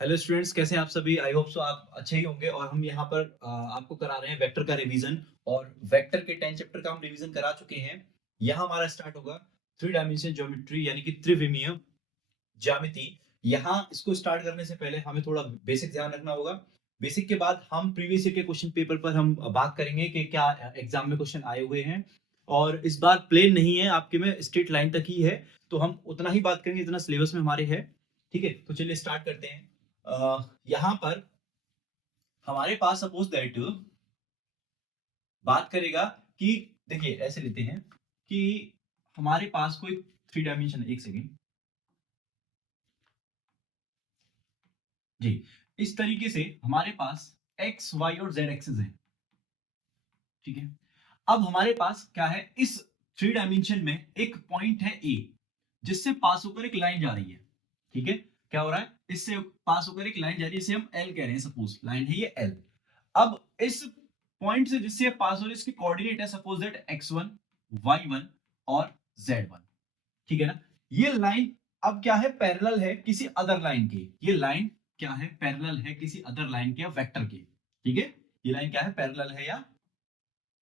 Hello students, कैसे हैं आप सभी। आई होप सो आप अच्छे ही होंगे। और हम यहाँ पर आपको करा रहे हैं वेक्टर का रिवीजन। और वेक्टर के 10 चैप्टर का हम रिवीजन करा चुके हैं। यहाँ हमारा स्टार्ट होगा थ्री डायमेंशन ज्योमेट्री यानी कि त्रिविमीय ज्यामिति। यहाँ इसको स्टार्ट करने से पहले हमें थोड़ा बेसिक ध्यान रखना होगा। बेसिक के बाद हम प्रीवियस ईयर के क्वेश्चन पेपर पर हम बात करेंगे कि क्या एग्जाम में क्वेश्चन आए हुए हैं। और इस बार प्लेन नहीं है, आपके में स्ट्रेट लाइन तक ही है। तो हम उतना ही बात करेंगे जितना सिलेबस में हमारे है। ठीक है, तो चलिए स्टार्ट करते हैं। यहाँ पर हमारे पास सपोज दैट बात करेगा कि देखिए ऐसे लेते हैं कि हमारे पास कोई थ्री डायमेंशन है। एक सेकेंड जी। इस तरीके से हमारे पास एक्स वाई और जेड एक्सिस है। ठीक है, अब हमारे पास क्या है, इस थ्री डायमेंशन में एक पॉइंट है ए, जिससे पास होकर एक लाइन जा रही है। ठीक है, क्या हो रहा है, इससे पास होकर एक लाइन जा रही है, इसे हम एल कह रहे हैं। सपोज लाइन है ये एल। अब इस पॉइंट से जिससे पास हो रही है इसकी कोऑर्डिनेट है सपोज दैट x1 y1 और z1। ठीक है ना। ये लाइन अब क्या है, पैरेलल है किसी अदर लाइन के। ये लाइन क्या है, पैरेलल है किसी अदर लाइन के या वेक्टर के। ठीक है, ये लाइन क्या है, पैरेलल है या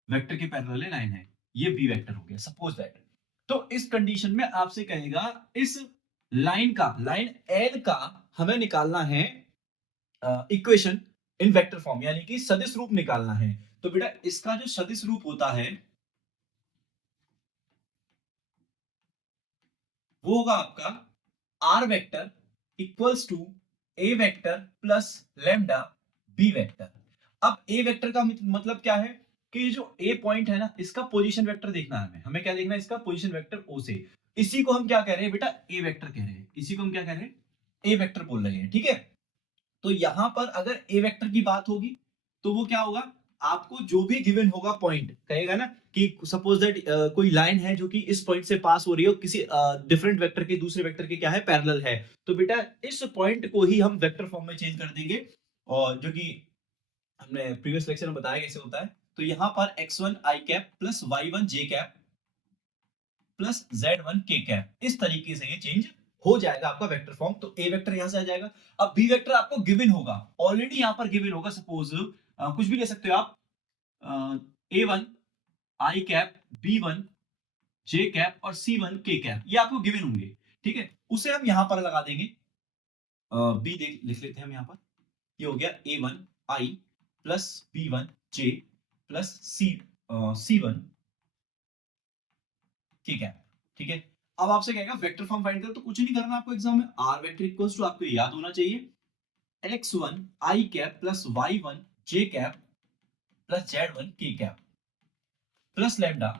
वेक्टर के पैरेलल लाइन है। ये बी वेक्टर हो गया सपोज दैट। तो इस कंडीशन में आपसे कहेगा इस लाइन का, लाइन एल का हमें निकालना है इक्वेशन इन वेक्टर फॉर्म, यानी कि सदिश रूप निकालना है। तो बेटा इसका जो सदिश रूप होता है वो होगा आपका R vector equals to A vector plus lambda B vector. अब ए वेक्टर का मतलब क्या है कि जो ए पॉइंट है ना, इसका पोजीशन वेक्टर देखना है हमें। हमें क्या देखना है, इसका पोजीशन वेक्टर ओ से। इसी को हम क्या कह रहे हैं बेटा, ए वेक्टर कह रहे हैं। इसी को हम क्या कह रहे हैं, ए वेक्टर बोल रहे हैं। ठीक है, तो यहां पर अगर ए वेक्टर की बात होगी तो वो क्या होगा, आपको जो भी गिवन होगा पॉइंट कहेगा ना कि सपोज दैट कोई लाइन है जो कि इस पॉइंट से पास हो रही है और किसी डिफरेंट वेक्टर के दूसरे वेक्टर के क्या है, पैरेलल है। तो बेटा इस पॉइंट को ही हम वेक्टर फॉर्म में चेंज कर देंगे। और जो कि हमने प्रीवियस लेक्चर में बताया कैसे होता है। तो यहां पर x1 i cap plus y1 j cap plus z1 k cap, इस तरीके से ये चेंज हो जाएगा आपका वेक्टर फॉर्म। तो ए वेक्टर यहां से आ जाएगा। अब बी वेक्टर आपको गिवन होगा, ऑलरेडी यहां पर गिवन होगा। सपोज कुछ भी ले सकते हो आप, a1 i cap, b1 j cap और c1 k कैप, ये आपको गिवन होंगे। ठीक है, उसे हम यहां पर लगा देंगे। बी देख लिख लेते हैं हम यहां पर। ये हो गया a1 i plus b1 j plus c1 ठीक है। ठीक है, अब आपसे कहेगा वेक्टर फॉर्म फाइंड करो। तो कुछ नहीं करना आपको एग्जाम में, आर वेक्टर इक्वल्स टू आपको याद होना चाहिए x1 i cap plus y1 j cap plus z1 k cap plus lambda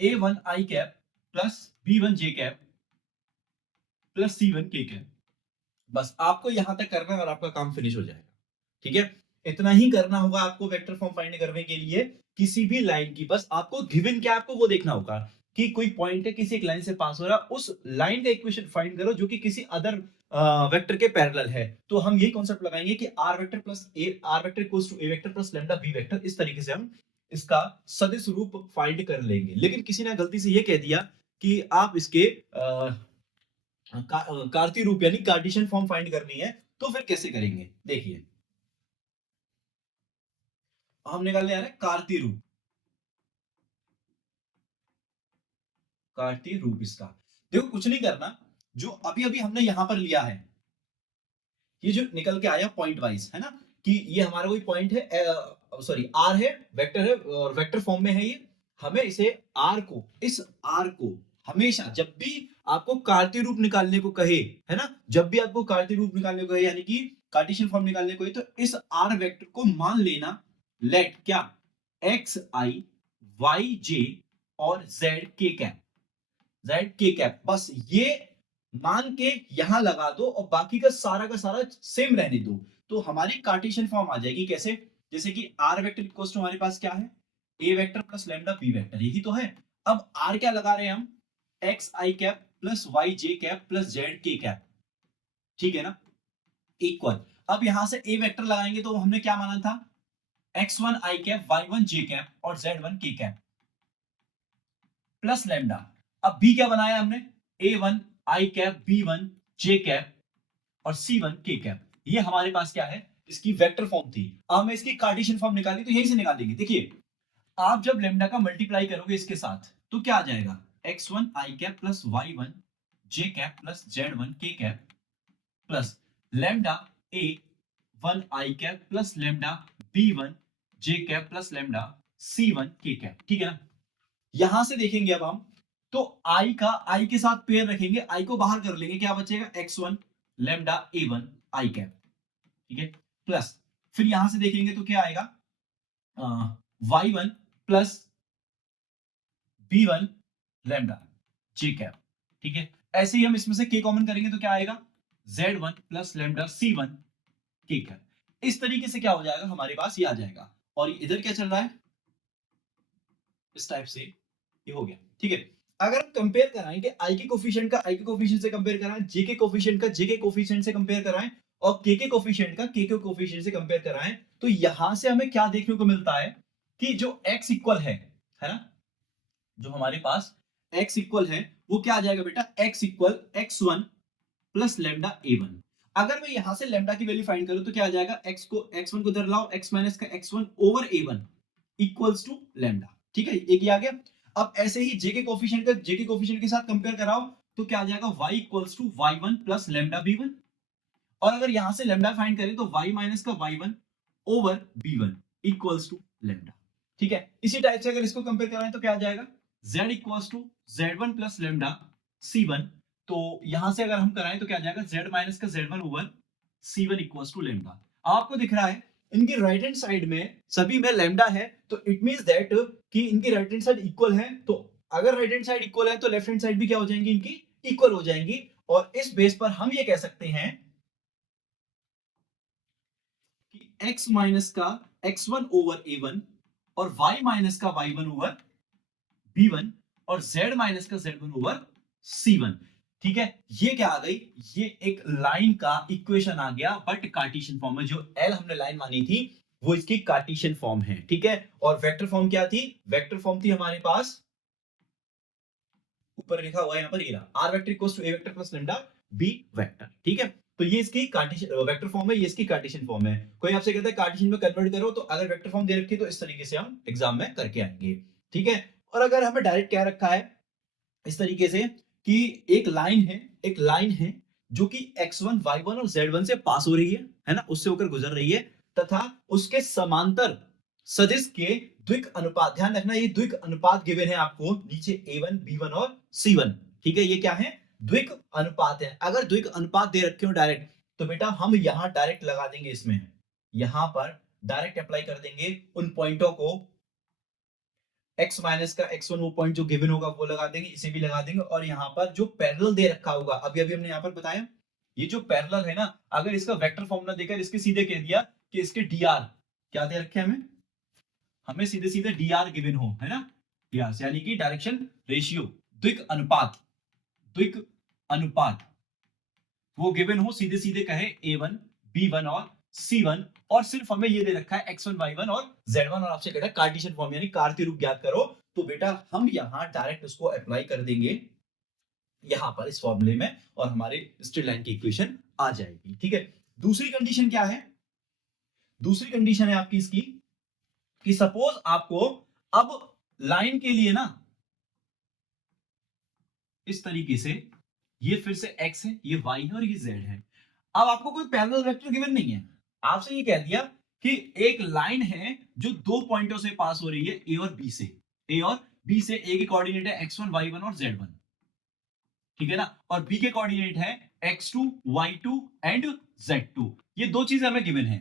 a1 i cap plus b1 j cap plus c1 k cap. बस आपको यहां तक करना है और आपका काम फिनिश हो जाएगा। ठीक है, इतना ही करना होगा आपको वेक्टर फॉर्म फाइंड करने के लिए किसी भी लाइन की। बस आपको गिवन क्या, आपको वो देखना होगा कि कोई पॉइंट है किसी एक लाइन से पास हो रहा है, उस लाइन का इक्वेशन फाइंड करो जो कि किसी अदर वेक्टर के पैरेलल है। तो हम यही कॉन्सेप्ट लगाएंगे कि R vector plus A, R vector equals to A vector plus lambda B vector. इस तरीके से हम इसका सदिश रूप फाइंड कर लेंगे। लेकिन किसी ने गलती से ये कह दिया कि आप इसके कार्तीय रूप यानी कार्टेशियन फॉर्म फाइंड करनी है, तो फिर कैसे करेंगे देखिए। हम निकालने आ रहे हैं कार्तीय रूप। कार्तीय रूप इसका देखो कुछ नहीं करना, जो अभी अभी हमने यहां पर लिया है, ये जो निकल के आया पॉइंट वाइज है ना, कि ये हमारा कोई पॉइंट है, सॉरी आर है और वेक्टर फॉर्म में है ये। हमें इसे आर को, इस आर को हमेशा जब भी आपको कार्तीय रूप निकालने को कहे, है ना, जब भी आपको कार्तीय रूप निकालने को कहे यानी कि कार्टेशियन फॉर्म निकालने को कहे, तो इस आर वेक्टर को मान लेना लेट क्या, एक्स आई वाई जे और जेड के कैप, जेड के कैप। बस ये मान के यहां लगा दो और बाकी का सारा सेम रहने दो। तो हमारी कार्टेशियन फॉर्म आ जाएगी कैसे, जैसे कि आर वेक्टर इक्वल्स टू हमारे पास क्या है, a vector plus lambda B vector, यही तो है। अब आर क्या लगा रहे हैं हम, एक्स आई कैप प्लस वाई जे कैप प्लस जेड के कैप। ठीक है ना, इक्वल। अब यहां से ए वेक्टर लगाएंगे तो हमने क्या माना था, एक्स वन आई कैप वाई वन जे कैप और जेड वन के कैप प्लस लैम्डा। अब बी क्या बनाया हमने, ए वन आई कैप बी वन जे कैप और C1 k कैप। ये हमारे पास क्या है, इसकी वेक्टर फॉर्म थी। अब हमें इसकी कार्टेशियन फॉर्म निकाली तो यहीं से निकालेंगे। देखिए आप जब लेमडा का मल्टीप्लाई करोगे इसके साथ तो क्या आ जाएगा, x1 i cap plus y1 j cap plus z1 k cap plus lambda a 1 i cap plus lambda b1 j cap plus lambda c1 k cap. ठीक है ना। यहां से देखेंगे अब हम, तो i का i के साथ पेयर रखेंगे, i को बाहर कर लेंगे, क्या बचेगा x1 lambda a1 i cap. ठीक है, प्लस फिर यहां से देखेंगे तो क्या आएगा, y1 plus b1 lambda j cap. ठीक है, ऐसे ही हम इसमें से k कॉमन करेंगे तो क्या आएगा, z1 plus lambda c1 k cap. इस तरीके से क्या हो जाएगा, हमारे पास ये आ जाएगा। और इधर क्या चल रहा है, इस टाइप से ये हो गया। ठीक है, अगर हम कंपेयर कराएं कि आई के कोफिशिएंट का आई के कोफिशिएंट से कंपेयर कराएं, जे के कोफिशिएंट का जे के कोफिशिएंट से कंपेयर कराएं और के कोफिशिएंट का के कोफिशिएंट से कंपेयर कराएं, तो यहां से हमें क्या देखने को मिलता है कि जो x इक्वल है ना, जो हमारे पास x इक्वल है वो क्या आ जाएगा बेटा, x equal x1 plus lambda a1। अगर मैं यहां से लेमडा की वैल्यू फाइंड करूं तो क्या आ जाएगा, x1 को इधर लाओ, x माइनस का x1 over a1 equals to lambda. ठीक है, एक ये आ गया। अब ऐसे ही जे के कोफिशिएंट का जे के कोफिशिएंट के साथ कंपेयर कराओ तो क्या आ जाएगा, y equals to y1 plus lambda b1। और अगर यहां से लेमडा फाइंड करें तो y माइनस का y1 over b1 equals to lambda. ठीक है, इसी टाइप से अगर इसको कंपेयर कराएं तो क्या आ जाएगा, z equals to z1 plus lambda c1। तो यहां से अगर हम कराएं तो क्या आ जाएगा, z माइनस का z1 over c1 equals to lambda. आपको दिख रहा है इनकी राइट हैंड साइड में सभी में लेमडा है, तो इट मींस दैट कि इनकी राइट हैंड साइड इक्वल है। तो अगर राइट हैंड साइड इक्वल है तो लेफ्ट हैंड साइड भी क्या हो जाएंगी, इनकी इक्वल हो जाएंगी। और इस बेस पर हम ये कह सकते हैं कि x माइनस का x1 ओवर a1 और y माइनस का y1 ओवर b1 और z माइनस का z1 ओवर c1। ठीक है, ये क्या आ गई, ये एक लाइन का इक्वेशन आ गया, बट कार्टेशियन फॉर्म में। जो L हमने लाइन मानी थी वो इसकी कार्टेशियन फॉर्म है। ठीक है, और वेक्टर फॉर्म क्या थी, वेक्टर फॉर्म थी हमारे पास, ऊपर लिखा हुआ है यहाँ पर, ये रहा, r vector equals to a vector plus lambda b vector. ठीक है, तो ये इसकी कार्टेशियन वेक्टर फॉर्म है, ये इसकी कार्टेशियन फॉर्म है। कोई आपसे कहता है कार्टेशियन में कन्वर्ट करो, तो अगर वेक्टर फॉर्म दे रखी है तो इस तरीके से हम एग्जाम में करके आएंगे। ठीक है, और अगर हमें डायरेक्ट क्या रखा है इस तरीके से कि एक लाइन है जो कि x1 y1 और z1 से पास हो रही है ना, उससे होकर गुजर रही है, तथा उसके समांतर सदिश के द्विक अनुपात, ध्यान रखना ये द्विक अनुपात गिवन है आपको नीचे a1 b1 और c1। ठीक है, ये क्या है, द्विक अनुपात है। अगर द्विक अनुपात दे रखे हो डायरेक्ट तो बेटा हम यहां डायरेक्ट लगा देंगे, इसमें यहां पर डायरेक्ट अप्लाई कर देंगे उन पॉइंटों को, x माइनस का x1 वो पॉइंट जो गिवन होगा वो लगा देंगे, इसे भी लगा देंगे। और यहाँ पर जो पैरेलल दे रखा होगा, अभी अभी हमने यहाँ पर बताया, ये जो पैरेलल है ना, अगर इसका वेक्टर फॉर्मूला देकर इसके सीधे कह दिया कि इसके dr क्या दे रखे हमें, हमें सीधे सीधे dr गिवन हो, है ना, dr यानी कि डायरेक्शन रेशियो, द्विक अनुपात वो गिवन हो, सीधे सीधे कहे a1 b1 और c1, और सिर्फ हमें ये दे रखा है x1 y1 और z1, और आपसे कह रहा है कार्टेशियन फॉर्म यानी कार्तीय रूप ज्ञात करो, तो बेटा हम यहां डायरेक्ट उसको अप्लाई कर देंगे यहां पर इस फॉर्मूले में, और हमारे स्ट्रेट लाइन की इक्वेशन आ जाएगी। ठीक है, दूसरी कंडीशन क्या है, दूसरी कंडीशन है आपकी इसकी कि सपोज आपको अब लाइन के लिए ना इस तरीके से, ये फिर से x है, ये y है और ये z है। अब आपको कोई पैरेलल वेक्टर गिवन नहीं है, आपसे ये कह दिया कि एक लाइन है जो दो पॉइंटों से पास हो रही है, a और b से, a और b से। a के कोऑर्डिनेट है x1 y1 और z1, ठीक है ना, और b के कोऑर्डिनेट है x2 y2 एंड z2। ये दो चीजें हमें गिवन है।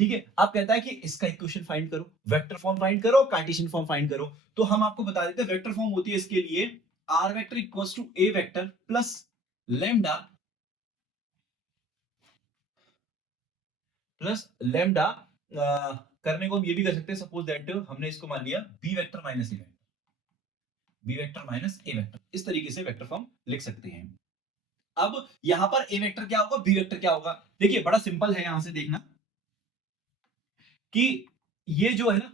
ठीक है, आप कहता है कि इसका इक्वेशन फाइंड करो, वेक्टर फॉर्म फाइंड करो, कार्टेशियन फॉर्म फाइंड करो। तो हम आपको बता देते हैं वेक्टर फॉर्म होती है इसके लिए r vector equals to a vector plus lambda करने को हम ये भी कर सकते हैं, सपोज दैट हमने इसको मान लिया b vector minus a vector, b vector minus a vector, इस तरीके से वेक्टर फॉर्म लिख सकते हैं। अब यहां पर a वेक्टर क्या होगा, b वेक्टर क्या होगा, देखिए बड़ा सिंपल है, यहां से देखना कि ये जो है ना,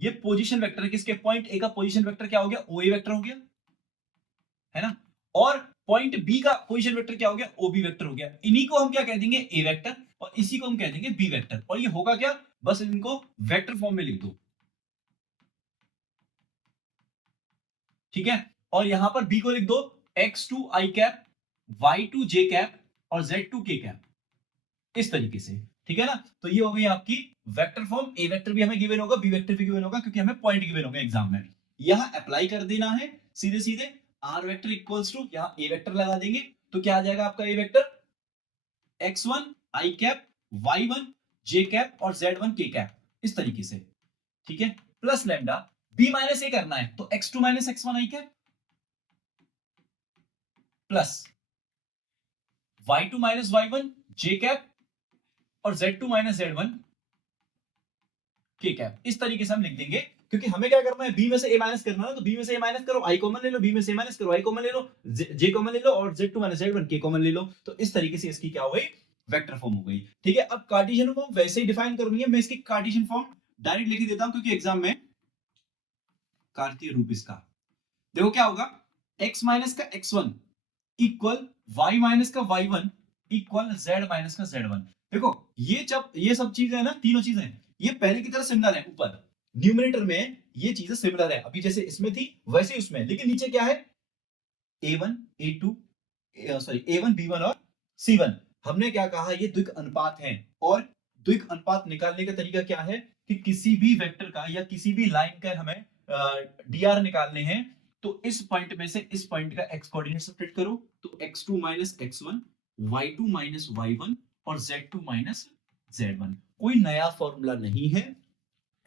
ये पोजीशन वेक्टर है, किसके, पॉइंट ए का पोजीशन वेक्टर क्या हो गया, ओ ए वेक्टर हो गया, है ना, और पॉइंट बी का पोजीशन वेक्टर क्या हो गया, ओबी वेक्टर हो गया। इन्हीं को हम क्या कह देंगे, ए वेक्टर, और इसी को हम कह देंगे बी वेक्टर। और ये होगा क्या, बस इनको वेक्टर फॉर्म में लिख दो, ठीक है। और यहां पर बी को लिख दो x2 i cap, y2 j cap और z2 k कैप, इस तरीके से, ठीक है ना। तो ये हो गई आपकी वेक्टर फॉर्म। ए वेक्टर भी हमें गिवन होगा, बी वेक्टर भी गिवन होगा, क्योंकि हमें पॉइंट गिवन होंगे एग्जाम में। यहां अप्लाई कर देना है सीधे सीधे, आर वेक्टर इक्वल्स टू, यहां ए वेक्टर लगा देंगे, तो क्या आ जाएगा आपका a vector, x1 i cap, y1 j cap और z1 k कैप, इस तरीके से, ठीक है। Plus lambda, b minus a करना है तो x2 minus x1 i cap plus y2 minus y1 j cap और z2 minus z1 k cap, इस तरीके से हम लिख देंगे। क्योंकि हमें क्या करना है, बी में से ए माइनस करना है, तो बी में से ए माइनस करो, आई कॉमन ले लो, बी में से ए माइनस करो, आई कॉमन ले लो, जे कॉमन ले लो और z2 minus z1 k common ले लो। तो इस तरीके से इसकी क्या हो गई, वेक्टर फॉर्म हो गई, ठीक है। अब कार्टेशियन फॉर्म वैसे ही डिफाइन करनी है, मैं इसकी कार्टेशियन फॉर्म डायरेक्ट लिख देता हूं, क्योंकि एग्जाम में कार्तीय रूप इसका देखो क्या होगा, x माइनस का x1 इक्वल y माइनस का y1 इक्वल z माइनस का z1। देखो ये सब चीजें है ना, तीनों चीजें ये पहले की तरह सिमिलर है, ऊपर न्यूमरेटर में ये चीजें सिमिलर है, अभी जैसे इसमें थी वैसे उसमें, लेकिन नीचे क्या है, a1 a2 sorry a1 b1 और c1। हमने क्या कहा, ये द्विक अनुपात है, और द्विक अनुपात निकालने का तरीका क्या है कि किसी भी वेक्टर का या किसी भी लाइन का हमें dr निकालने हैं, तो इस पॉइंट में से इस पॉइंट का x कोऑर्डिनेट सब्ट्रैक्ट करो, तो x2 minus x1, y2 minus y1 और z2 माइनस z1। कोई नया फॉर्मूला नहीं है,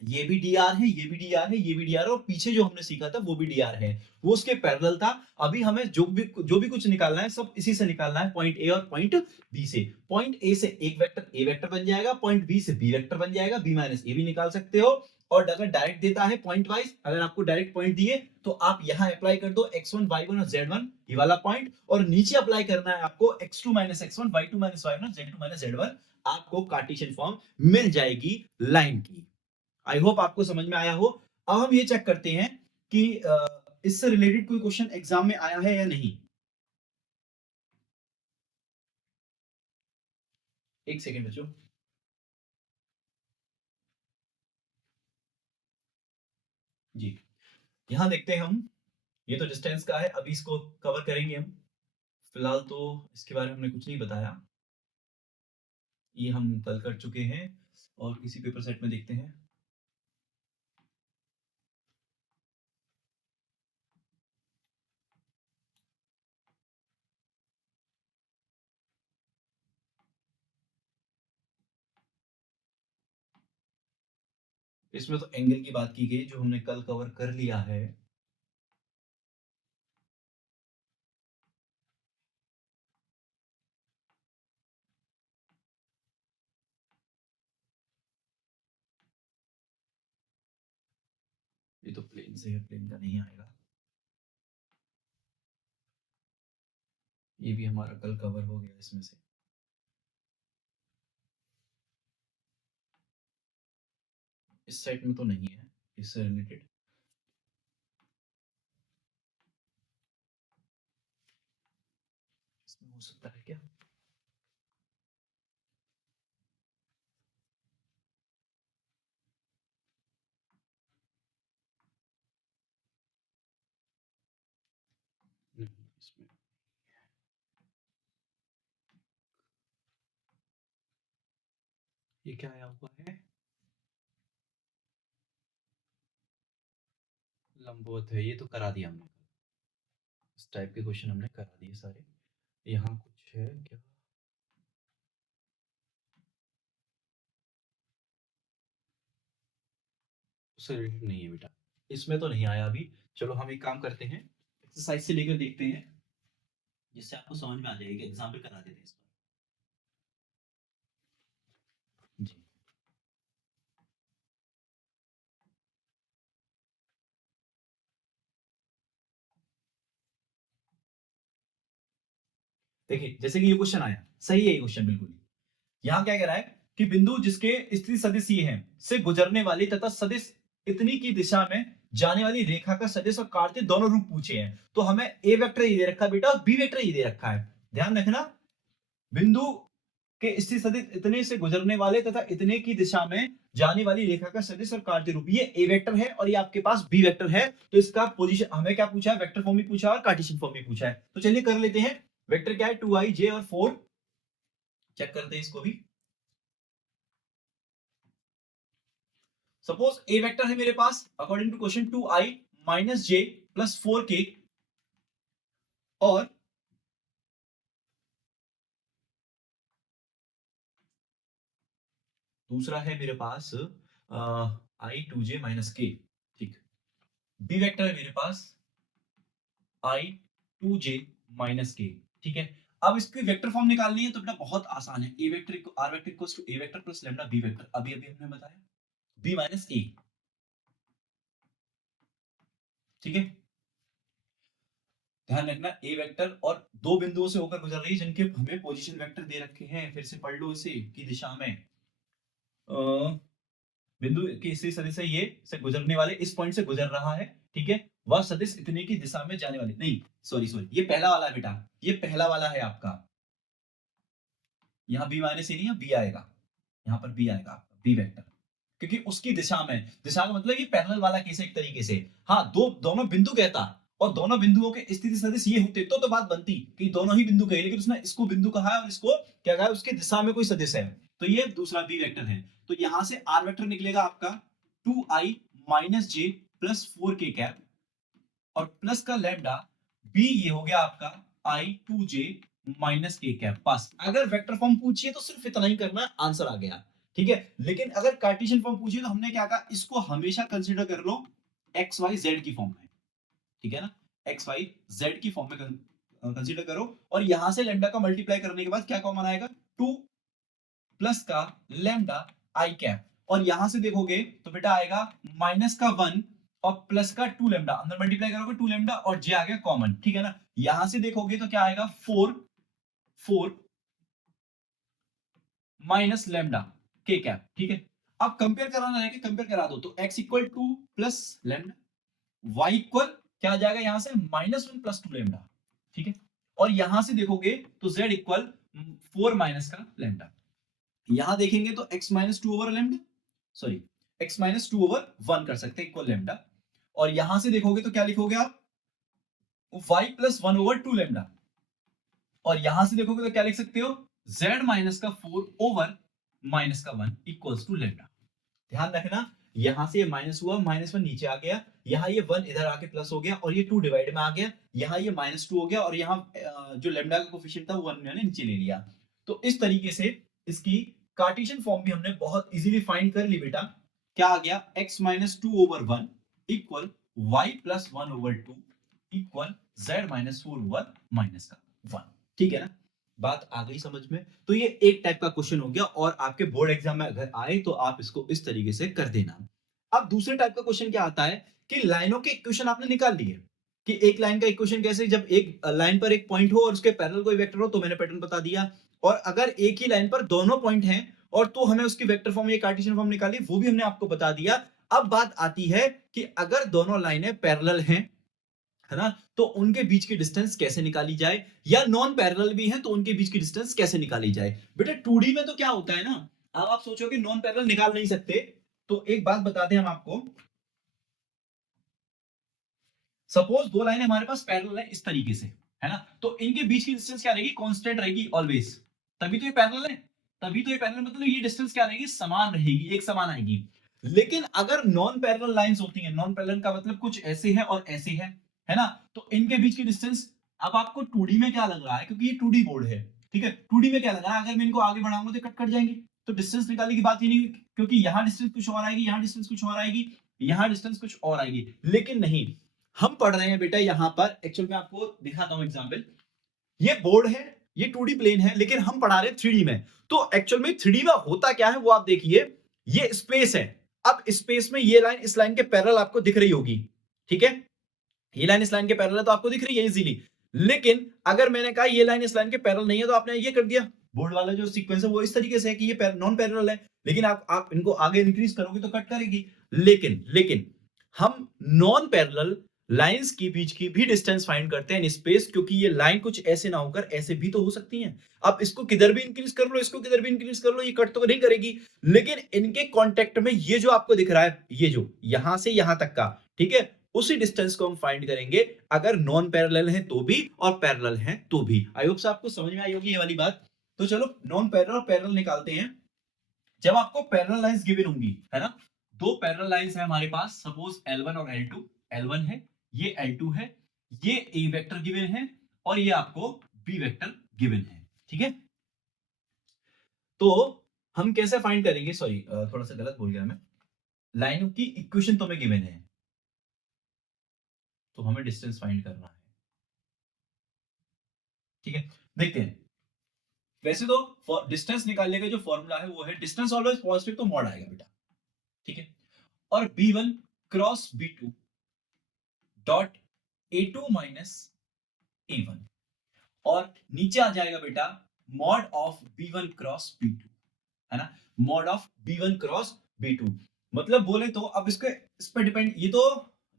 ये भी dr है, ये भी dr है, ये भी dr है, और पीछे जो हमने सीखा था वो भी dr है, वो उसके पैरेलल था। अभी हमें जो भी कुछ निकालना है सब इसी से निकालना है, पॉइंट ए और पॉइंट बी से। पॉइंट ए से एक वेक्टर ए वेक्टर बन जाएगा, पॉइंट बी से बी वेक्टर बन जाएगा, बी माइनस ए भी निकाल सकते हो। और अगर डायरेक्ट देता है पॉइंट वाइज, अगर आपको डायरेक्ट पॉइंट दिए तो आप यहाँ अप्लाई कर दो x1 y1 और z1, ये वाला पॉइंट, और नीचे अप्लाई करना है आपको x2 minus x1, y2 minus y1 और z2 माइनस z1। आपको कार्टेशियन फॉर्म मिल जाएगी लाइन की। आई होप आपको समझ में आया हो। अब हम ये चेक करते हैं कि इससे रिलेटेड कोई क्वेश्चन एग्जाम में आया है या नहीं। एक सेकेंड बच्चों, जी यहां देखते हैं हम, ये तो डिस्टेंस का है, अभी इसको कवर करेंगे हम। फिलहाल तो इसके बारे में हमने कुछ नहीं बताया, ये हम कल कर चुके हैं, और किसी पेपर सेट में देखते हैं। इसमें तो एंगल की बात की गई जो हमने कल कवर कर लिया है। ये तो प्लेन से है, प्लेन का नहीं आएगा, ये भी हमारा कल कवर हो गया इसमें से। इस सेट में तो नहीं है इससे रिलेटेड, इसमें हो सकता है क्या, नहीं इसमें। ये क्या आया हुआ है, लंबवत है, ये तो करा दिया हमने, इस टाइप के क्वेश्चन हमने करा दिए सारे। यहाँ कुछ है क्या, उससे रिलेटेड नहीं है बेटा, इसमें तो नहीं आया अभी। चलो हम एक काम करते हैं, एक्सरसाइज से लेकर देखते हैं, जिससे आपको समझ में आ जाएगा, एग्जाम्पल करा देते हैं इस पर। जी देखिए, जैसे कि ये क्वेश्चन आया, सही है ये क्वेश्चन बिल्कुल। यहाँ क्या कह रहा है कि बिंदु जिसके स्थिति सदिश ये है से गुजरने वाली तथा सदिश इतनी की दिशा में जाने वाली रेखा का सदिश और कार्तीय दोनों रूप पूछे हैं। तो हमें ए वेक्टर ये दे रखा है बेटा और बी वेक्टर ये दे रखा है। ध्यान रखना, बिंदु के स्थित सदिश इतने से गुजरने वाले तथा इतने की दिशा में जाने वाली रेखा का सदिश और कार्तीय रूप, ये ए वेक्टर है और ये आपके पास बी वेक्टर है। तो इसका पोजीशन हमें क्या पूछा है, वेक्टर फॉर्म भी पूछा है और कार्टेशियन फॉर्म भी पूछा है। तो चलिए कर लेते हैं। वेक्टर क्या है, 2i j और 4, चेक करते हैं इसको भी। सपोज ए वेक्टर है मेरे पास according to question 2i minus j plus 4k, और दूसरा है मेरे पास आई 2j माइनस के। ठीक, बी वेक्टर है मेरे पास आई 2j माइनस के। ठीक है, अब इसकी वेक्टर फॉर्म निकालनी है तो बेटा बहुत आसान है। A vector r vector equals to A vector plus lambda B vector, अभी अभी हमने बताया, बी माइनस ए। ठीक है, ध्यान रखना ए वेक्टर और दो बिंदुओं से होकर गुजर रही है जिनके हमें पोजीशन वेक्टर दे रखे हैं। फिर से पढ़ लो इसे, की दिशा में बिंदु की स्थिति सदिश से ये से गुजरने वाले इस पॉइंट से गुजर रहा है। ठीक है, वह सदिश इतने की दिशा में जाने वाले, नहीं सॉरी सॉरी, ये पहला वाला है बेटा, ये पहला वाला है आपका। यहाँ बी माइनस ए नहीं, यहाँ बी आएगा, यहाँ पर बी आएगा आपका बी वेक्टर, क्योंकि उसकी दिशा में, दिशा का मतलब ये पैरेलल वाला केस है एक तरीके से। हाँ, दोनों बिंदु कहता और दोनों बिंदुओं के स्थिति सदिश ये होते तो बात बनती कि दोनों ही बिंदु कहे, लेकिन उसने इसको बिंदु कहा है और इसको क्या कहा है, उसके दिशा में कोई सदिश है। तो ये दूसरा बी वेक्टर है। तो यहां से आर वेक्टर निकलेगा आपका 2i माइनस जे प्लस 4k कैप, और प्लस का लैम्डा बी ये हो गया आपका i2j माइनस के कैप। पास, अगर वेक्टर फॉर्म पूछिए तो सिर्फ इतना ही करना, आंसर आ गया। ठीक है, लेकिन अगर कार्टेशियन फॉर्म पूछिए तो हमने क्या कहा, इसको हमेशा कंसीडर कर लो एक्स वाई जेड की फॉर्म में। ठीक है ना, एक्स वाई जेड की फॉर्म में कंसीडर करो, और यहां से लैम्डा का मल्टीप्लाई करने के बाद क्या कॉमन आएगा, 2 प्लस का लैम्डा आई कैप, और यहां से देखोगे तो बेटा आएगा माइनस का 1 और प्लस का 2 लैम्डा, अंदर मल्टीप्लाई करोगे 2 लैम्डा और जे आ गया कॉमन। ठीक है ना, यहां से देखोगे तो क्या आएगा 4 माइनस लैम्डा के कैप। ठीक है, अब कंपेयर कराना है कि कंपेयर करा दो, तो x equal 2 plus lambda, y equal क्या आ जाएगा यहां से -1 प्लस 2 लैम्डा। ठीक है, और यहां से देखोगे तो z इक्वल 4 माइनस का लैम्डा, यहां देखेंगे तो x minus 2 over lambda, sorry x minus 2 over 1 कर सकते हैं इक्वल लैम्डा, और यहां से देखोगे तो क्या लिखोगे आप, y प्लस 1 ओवर 2 लैम्डा, और यहां से देखोगे तो क्या लिख सकते हो, z माइनस का 4 ओवर माइनस का 1 इक्वल्स टू लैम्डा। ध्यान रखना, यहां से ये माइनस हुआ, -1 नीचे आ गया, यहाँ ये 1 इधर आके प्लस हो गया और ये 2 डिवाइड में आ गया, यहाँ ये -2 हो गया और यहाँ जो लैम्डा का कोफिशिएंट था वो 1 मैंने नीचे ले लिया। तो इस तरीके से इसकी कार्टेशियन फॉर्म भी हमने बहुत इजीली फाइंड कर ली बेटा। क्या आ गया, x minus 2 over 1 equal y plus 1 over 2 equal z minus 4 over minus का 1। ठीक है ना, बात आ गई समझ में। तो ये एक टाइप का क्वेश्चन हो गया, और आपके बोर्ड एग्जाम में अगर आए तो आप इसको इस तरीके से कर देना। अब दूसरे टाइप का क्वेश्चन क्या आता है कि लाइनों के इक्वेशन आपने निकाल लिए, कि एक लाइन का इक्वेशन कैसे, जब एक लाइन पर एक पॉइंट हो और उसके पैरेलल कोई वेक्टर हो, तो मैंने पैटर्न बता दिया, और अगर एक ही लाइन पर दोनों पॉइंट हैं और तो हमें उसकी वेक्टर फॉर्म या कार्टेशियन फॉर्म निकाली, वो भी हमने आपको बता दिया। अब बात आती है कि अगर दोनों लाइनें पैरेलल हैं, है ना, तो उनके बीच की डिस्टेंस कैसे निकाली जाए, या नॉन पैरेलल भी है तो उनके बीच की डिस्टेंस कैसे निकाली जाए। बेटा 2D में तो क्या होता है ना, अब आप सोचो कि नॉन पैरेलल निकाल नहीं सकते, तो एक बात बताते हैं हम आपको। सपोज दो लाइनें हमारे पास पैरेलल है इस तरीके से, है ना, तो इनके बीच की डिस्टेंस क्या रहेगी, कांस्टेंट रहेगी ऑलवेज, तभी तो ये पैरेलल है, तभी तो ये पैरेलल, मतलब ये डिस्टेंस क्या रहेगी, समान रहेगी, एक समान आएगी। लेकिन अगर नॉन पैरेलल लाइंस होती हैं, नॉन पैरेलल का मतलब कुछ ऐसे है और ऐसे है ना, तो इनके बीच की डिस्टेंस, अब आपको 2D में क्या लग रहा है, क्योंकि ये 2D बोर्ड है, ठीक है, 2D में क्या लग रहा है, अगर मैं इनको आगे बढ़ाऊंगा तो कट कट जाएंगे, तो डिस्टेंस निकालने की बात ही नहीं, क्योंकि यहां डिस्टेंस कुछ और आएगी, यहां डिस्टेंस कुछ और आएगी, यहां डिस्टेंस कुछ और आएगी। लेकिन नहीं, हम पढ़ रहे हैं बेटा यहां पर, एक्चुअल में आपको दिखाता हूं एग्जांपल, ये बोर्ड है, ये 2D प्लेन है, लेकिन हम पढ़ा रहे हैं 3D में। तो एक्चुअल में 3D में होता क्या है वो आप देखिए, ये स्पेस है, अब स्पेस में ये लाइन इस लाइन के पैरेलल आपको दिख रही होगी, ठीक है, ये लाइन इस लाइन के पैरेलल है तो आपको दिख रही है इजीली। लेकिन अगर मैंने कहा ये लाइन इस लाइन के पैरेलल नहीं है, तो आपने ये कर दिया, बोर्ड वाला जो सीक्वेंस है वो इस तरीके से है कि ये नॉन पैरेलल है, लेकिन आप इनको आगे इंक्रीज करोगे तो कट करेगी। लेकिन हम नॉन पैरेलल लाइंस के बीच की भी डिस्टेंस फाइंड करते हैं इन स्पेस, क्योंकि ये लाइन कुछ ऐसे ना होकर ऐसे भी तो हो सकती हैं। अब इसको किधर भी इंक्रीज कर लो, इसको किधर भी इंक्रीज कर लो, ये कट तो नहीं करेगी, लेकिन इनके कांटेक्ट में ये जो आपको दिख रहा है, ये जो यहां से यहां तक का, ठीक है, उसी डिस्टेंस को हम फाइंड करेंगे, अगर नॉन पैरेलल है तो भी और पैरेलल है तो भी। आई होप आपको समझ में आई होगी ये वाली बात। तो चलो नॉन पैरेलल और पैरेलल निकालते हैं। जब आपको पैरेलल लाइंस गिवन होंगी, है ना, दो पैरेलल लाइंस है हमारे पास, सपोज L1 और L2, L1 है, ये L2 है, ये A वेक्टर गिवन है और ये आपको B वेक्टर गिवन है, ठीक है। तो हम कैसे फाइंड करेंगे, सॉरी थोड़ा सा गलत बोल गया मैं, लाइनों की इक्वेशन तो हमें गिवन है, तो हमें डिस्टेंस फाइंड करना है, ठीक है। देखते हैं, वैसे तो डिस्टेंस निकालने का जो फॉर्मूला है वो है डिस्टेंस ऑलवेज पॉजिटिव तो मॉड आएगा बेटा, ठीक है। और B1 cross B2 dot A2 minus A1, और नीचे आ जाएगा बेटा mod of B1 cross B2, है ना, mod of B1 cross B2। मतलब बोले तो अब इसके इस पे डिपेंड, ये तो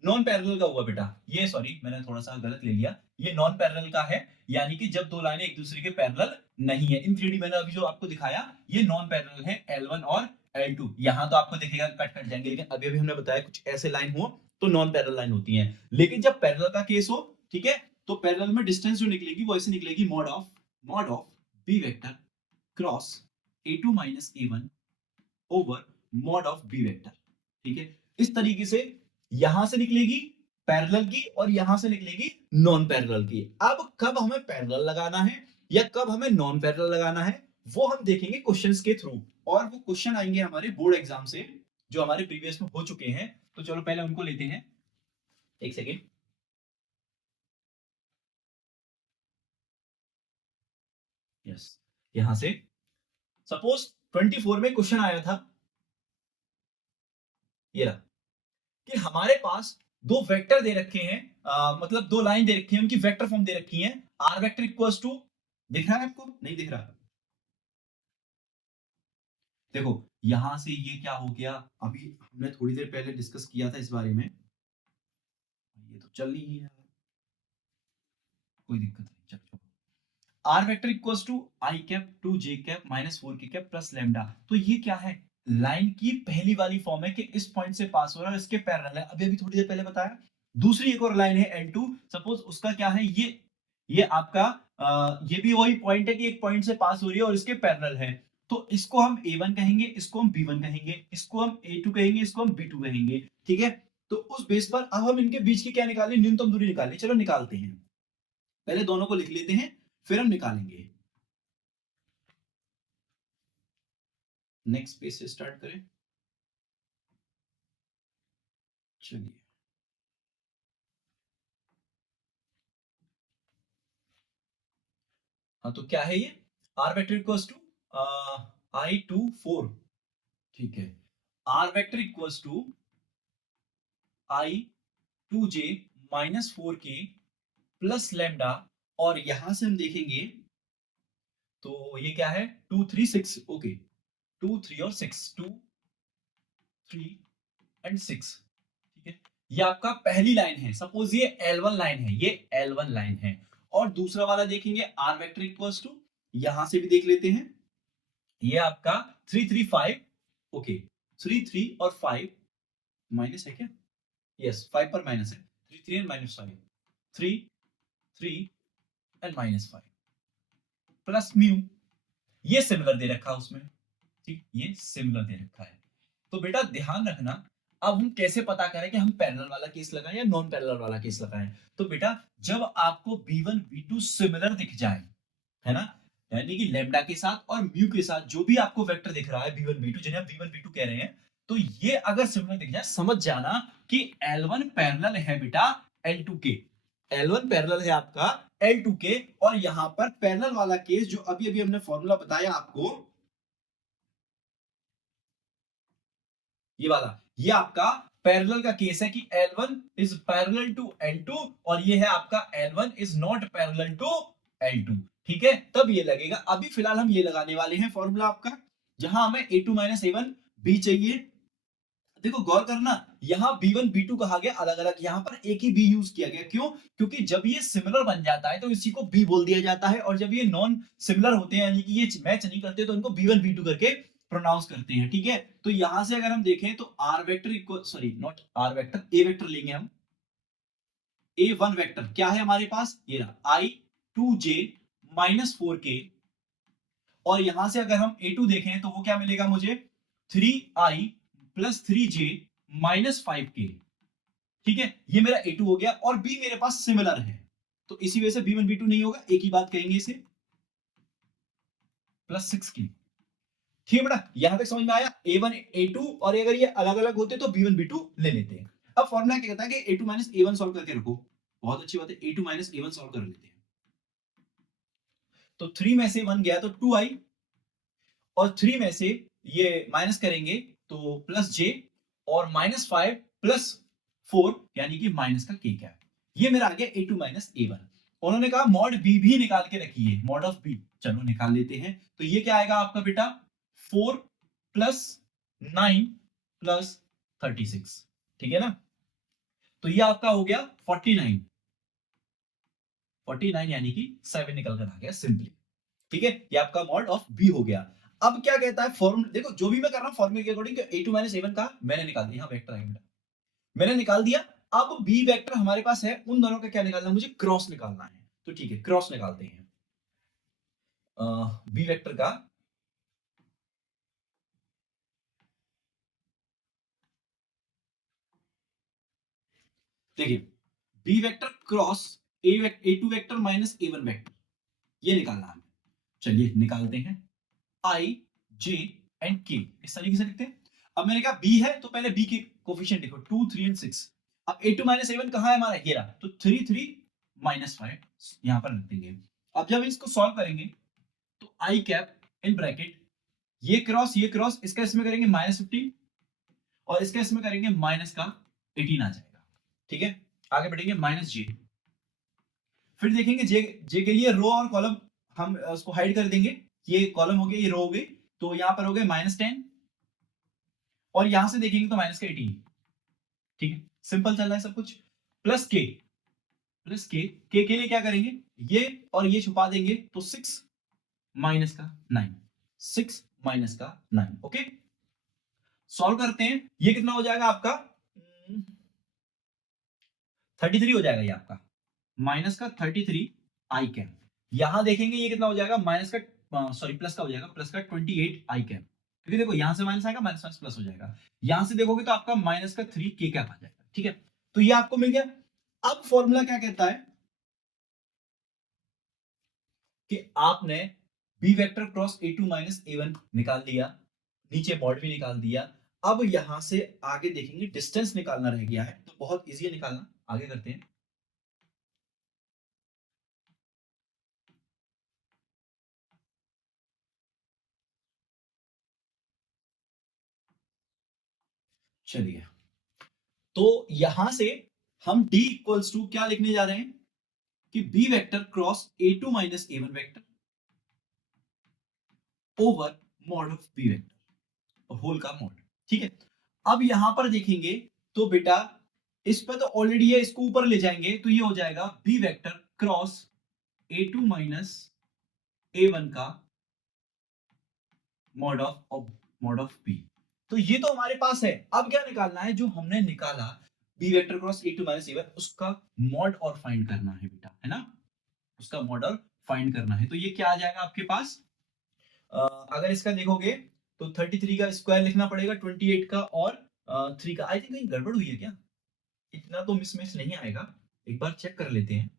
नॉन पैरेलल का हुआ बेटा, ये सॉरी मैंने थोड़ा सा गलत ले लिया, ये नॉन पैरेलल का है, यानी कि जब दो लाइनें एक दूसरे के पैरेलल नहीं है। इन 3D मैंने अभी जो आपको दिखाया ये नॉन पैरेलल है, L1 और L2। यहां तो आपको दिखेगा कट कट जाएंगे, लेकिन अभी अभी हमने बताया कुछ ऐसे लाइन हो तो नॉन पैरेलल लाइन होती है। लेकिन जब पैरेलल का केस हो, ठीक है, तो पैरेलल में डिस्टेंस जो निकलेगी वो ऐसे निकलेगी, mod of B vector cross A2 minus A1 over mod of B vector, ठीक है। इस तरीके से यहां से निकलेगी पैरेलल की और यहां से निकलेगी नॉन पैरेलल की। अब कब हमें पैरेलल लगाना है या कब हमें नॉन पैरेलल लगाना है वो हम देखेंगे क्वेश्चंस के थ्रू, और वो क्वेश्चन आएंगे हमारे बोर्ड एग्जाम से जो हमारे प्रीवियस में हो चुके हैं। तो चलो पहले उनको लेते हैं, एक सेकेंड। यस, यहां से सपोज 24 में क्वेश्चन आया था, ये रहा, कि हमारे पास दो वेक्टर दे रखे हैं, मतलब दो लाइन दे रखी है, उनकी वेक्टर फॉर्म दे रखी है, आर वेक्टर इक्वल्स टू, दिख रहा है आपको, नहीं दिख रहा, देखो यहां से ये क्या हो गया, अभी हमने थोड़ी देर पहले डिस्कस किया था इस बारे में, ये तो चल नहीं है, कोई दिक्कत नहीं, चलो। R vector equals to I cap two J cap minus 4 K cap plus lambda. तो ये क्या है, लाइन की पहली वाली फॉर्म है कि इस पॉइंट से पास हो रहा है, इसके पैरेलल है, अभी अभी थोड़ी देर पहले बताया। दूसरी एक और लाइन है L2, सपोज उसका क्या है, ये आपका ये भी वही पॉइंट है कि एक पॉइंट से पास हो रही है और इसके पैरेलल है। तो इसको हम A1 कहेंगे, इसको हम B1 कहेंगे, इसको हम A2 कहेंगे, इसको हम B2 कहेंगे, ठीक है। तो उस बेस पर अब हम इनके बीच की क्या निकालें, न्यूनतम दूरी निकालें, चलो निकालते हैं। पहले दोनों को लिख लेते हैं फिर हम निकालेंगे। नेक्स्ट पेज से स्टार्ट करें, चलिए। हाँ तो क्या है ये, are vector equals to I24, ठीक है, R vector equals to I2j minus 4k plus lambda, और यहां से हम देखेंगे तो ये क्या है, 2 3 6, ओके, 2 3 और 6, 2 3 एंड 6, ठीक है। ये आपका पहली लाइन है, सपोज ये L1 लाइन है, ये L1 लाइन है, और दूसरा वाला देखेंगे आर वेक्टर इक्वल्स टू, यहां से भी देख लेते हैं, ये आपका 3 3 5, ओके, 3 3 और 5 माइनस है क्या, यस 5 पर माइनस है, 3 3 एंड -5, 3 3 एंड -5 प्लस म्यू, ये सिमिलर दे रखा है उसमें, ठीक, ये सिमिलर दे रखा है। तो बेटा ध्यान रखना, अब हम कैसे पता करें कि हम पैरेलल वाला केस लगाएं या नॉन पैरेलल वाला केस लगाएं। तो बेटा जब आपको B1 B2 सिमिलर दिख जाए, है ना, यानी कि लैम्डा के साथ और म्यू के साथ जो भी आपको वेक्टर दिख रहा है B1 B2, जिन्हें हम B1 B2 कह रहे हैं, तो ये अगर सिमिलर दिख जाए, समझ जाना कि L1 पैरेलल है बेटा L2 के, L1 पैरेलल है आपका L2 के, और यहां पर पैरेलल वाला केस जो अभी अभी हमने फॉर्मूला बताया आपको, ये वाला, ये आपका पैरेलल का केस है कि L1 is parallel to L2, और ये है आपका L1 is not parallel to L2, ठीक है, तब ये लगेगा। अभी फिलहाल हम ये लगाने वाले हैं फॉर्मूला आपका, जहां हमें A2 माइनस A1 B चाहिए, देखो गौर करना, यहाँ B1 B2 कहा गया अलग अलग, यहाँ पर एक ही B यूज किया गया, क्यों? क्योंकि जब ये सिमिलर बन जाता है तो इसी को B बोल दिया जाता है, और जब ये नॉन सिमिलर होते हैं यानी कि ये मैच नहीं करते तो इनको B1 B2 करके प्रोनाउंस करते हैं, ठीक है? तो यहां से अगर हम देखें तो R vector equal, sorry not R vector, A vector लेंगे हम। A1 वेक्टर क्या है हमारे पास, ये रहा I2J -4K, और यहां से अगर हम A2 देखें तो वो क्या मिलेगा मुझे, 3I + 3J -5K, ठीक है? ये मेरा A2 हो गया, और B मेरे पास सिमिलर है, तो इसी वजह से B1 B2 नहीं होगा, एक ही बात कहेंगे इसे, +6K। ठीक है बेटा, यहां तक समझ में आया? A1 A2, और अगर ये अलग अलग होते तो B1 B2 ले लेते हैं। अब फॉर्मूला क्या कहता है कि A2 A1 सॉल्व करके रखो, बहुत अच्छी बात है, A2 A1 सॉल्व कर लेते हैं। तो 3 में से 1 गया तो 2I, और 3 में से ये माइनस करेंगे तो +J, और -5 + 4 यानी कि माइनस का K कैप, ये मेरा आ गया A2 A1। उन्होंने कहा मॉड B भी निकाल के रखिए, मॉड ऑफ B, चलो निकाल लेते हैं। तो ये क्या आएगा आपका बेटा, 4 + 9 + 36, ठीक है ना? तो ये आपका हो गया 49, 49 यानी कि 7 निकल कर आ गया सिंपली, ठीक है? ये आपका मॉड ऑफ बी हो गया। अब क्या कहता है फॉर्मूला, देखो जो भी मैं कर रहा हूं फॉर्मूले के अकॉर्डिंग, A2 A1 का मैंने निकाल दिया, यहां वेक्टर है, मैंने निकाल दिया। अब बी वेक्टर हमारे पास है, उन दोनों का क्या निकालना है, मुझे क्रॉस निकालना है, तो ठीक है क्रॉस निकालते हैं बी वेक्टर का। देखिए B vector cross A2 vector -A1 vector, ये निकालना है, चलिए निकालते हैं। I J एंड K इस तरीके से लिखते हैं। अब मैंने कहा B है तो पहले B के कोफिशिएंट लिखो, 2 3 एंड 6। अब A2 A1 कहां है हमारा, ये रहा, तो 3 3 -5 यहां पर रख देंगे। अब जब इसको सॉल्व करेंगे तो I कैप इन ब्रैकेट, ये क्रॉस इसका इसमें करेंगे -15, और इसका इसमें करेंगे माइनस का 18 आ जाएगा, ठीक है? आगे बढ़ेंगे -J, फिर देखेंगे J, J के लिए रो और कॉलम हम उसको हाइड कर देंगे, ये कॉलम हो गया, ये रो हो गई, तो यहां पर हो गए -10, और यहां से देखेंगे तो माइनस का 18, ठीक है? सिंपल चल रहा है सब कुछ। प्लस के के लिए क्या करेंगे, ये और ये छुपा देंगे, तो 6 माइनस का 9, 6 माइनस का 9, ओके? सॉल्व करते हैं, ये कितना हो जाएगा आपका, 33 हो जाएगा ये आपका, माइनस का 33 आई कैप। यहां देखेंगे ये कितना हो जाएगा, माइनस का सॉरी प्लस का हो जाएगा, प्लस का 28 आई कैप, क्योंकि देखो यहां से माइनस आएगा, माइनस माइनस प्लस हो जाएगा, यहां से देखोगे तो आपका माइनस का 3 के कैप आ जाएगा, ठीक है? तो ये आपको मिल गया। अब फॉर्मूला क्या कहता है कि आपने B vector cross A2 A1 निकाल लिया, नीचे मॉड भी निकाल दिया। अब यहां से आगे देखेंगे डिस्टेंस निकालना रह गया है, तो बहुत इजी है निकालना, आगे करते हैं। चलिए, तो यहां से हम D इक्वल्स टू क्या लिखने जा रहे हैं कि B vector cross A2 A1 vector over mod of B vector, whole का मॉड, ठीक है? अब यहां पर देखेंगे तो बेटा इस पर तो ऑलरेडी है, इसको ऊपर ले जाएंगे तो ये हो जाएगा B vector cross A2 A1 का मॉड ऑफ बी। तो ये तो हमारे पास है, अब क्या निकालना है, जो हमने निकाला B vector cross A2 A1, उसका मॉड और फाइंड करना है बेटा, है ना? उसका मॉड और फाइंड करना है, तो ये क्या आ जाएगा आपके पास, अगर इसका देखोगे तो 33 का स्क्वायर लिखना पड़ेगा, 28 का, और 3 का। आई थिंक कहीं गड़बड़ हुई है क्या, इतना तो मिसमैच नहीं आएगा, एक बार चेक कर लेते हैं।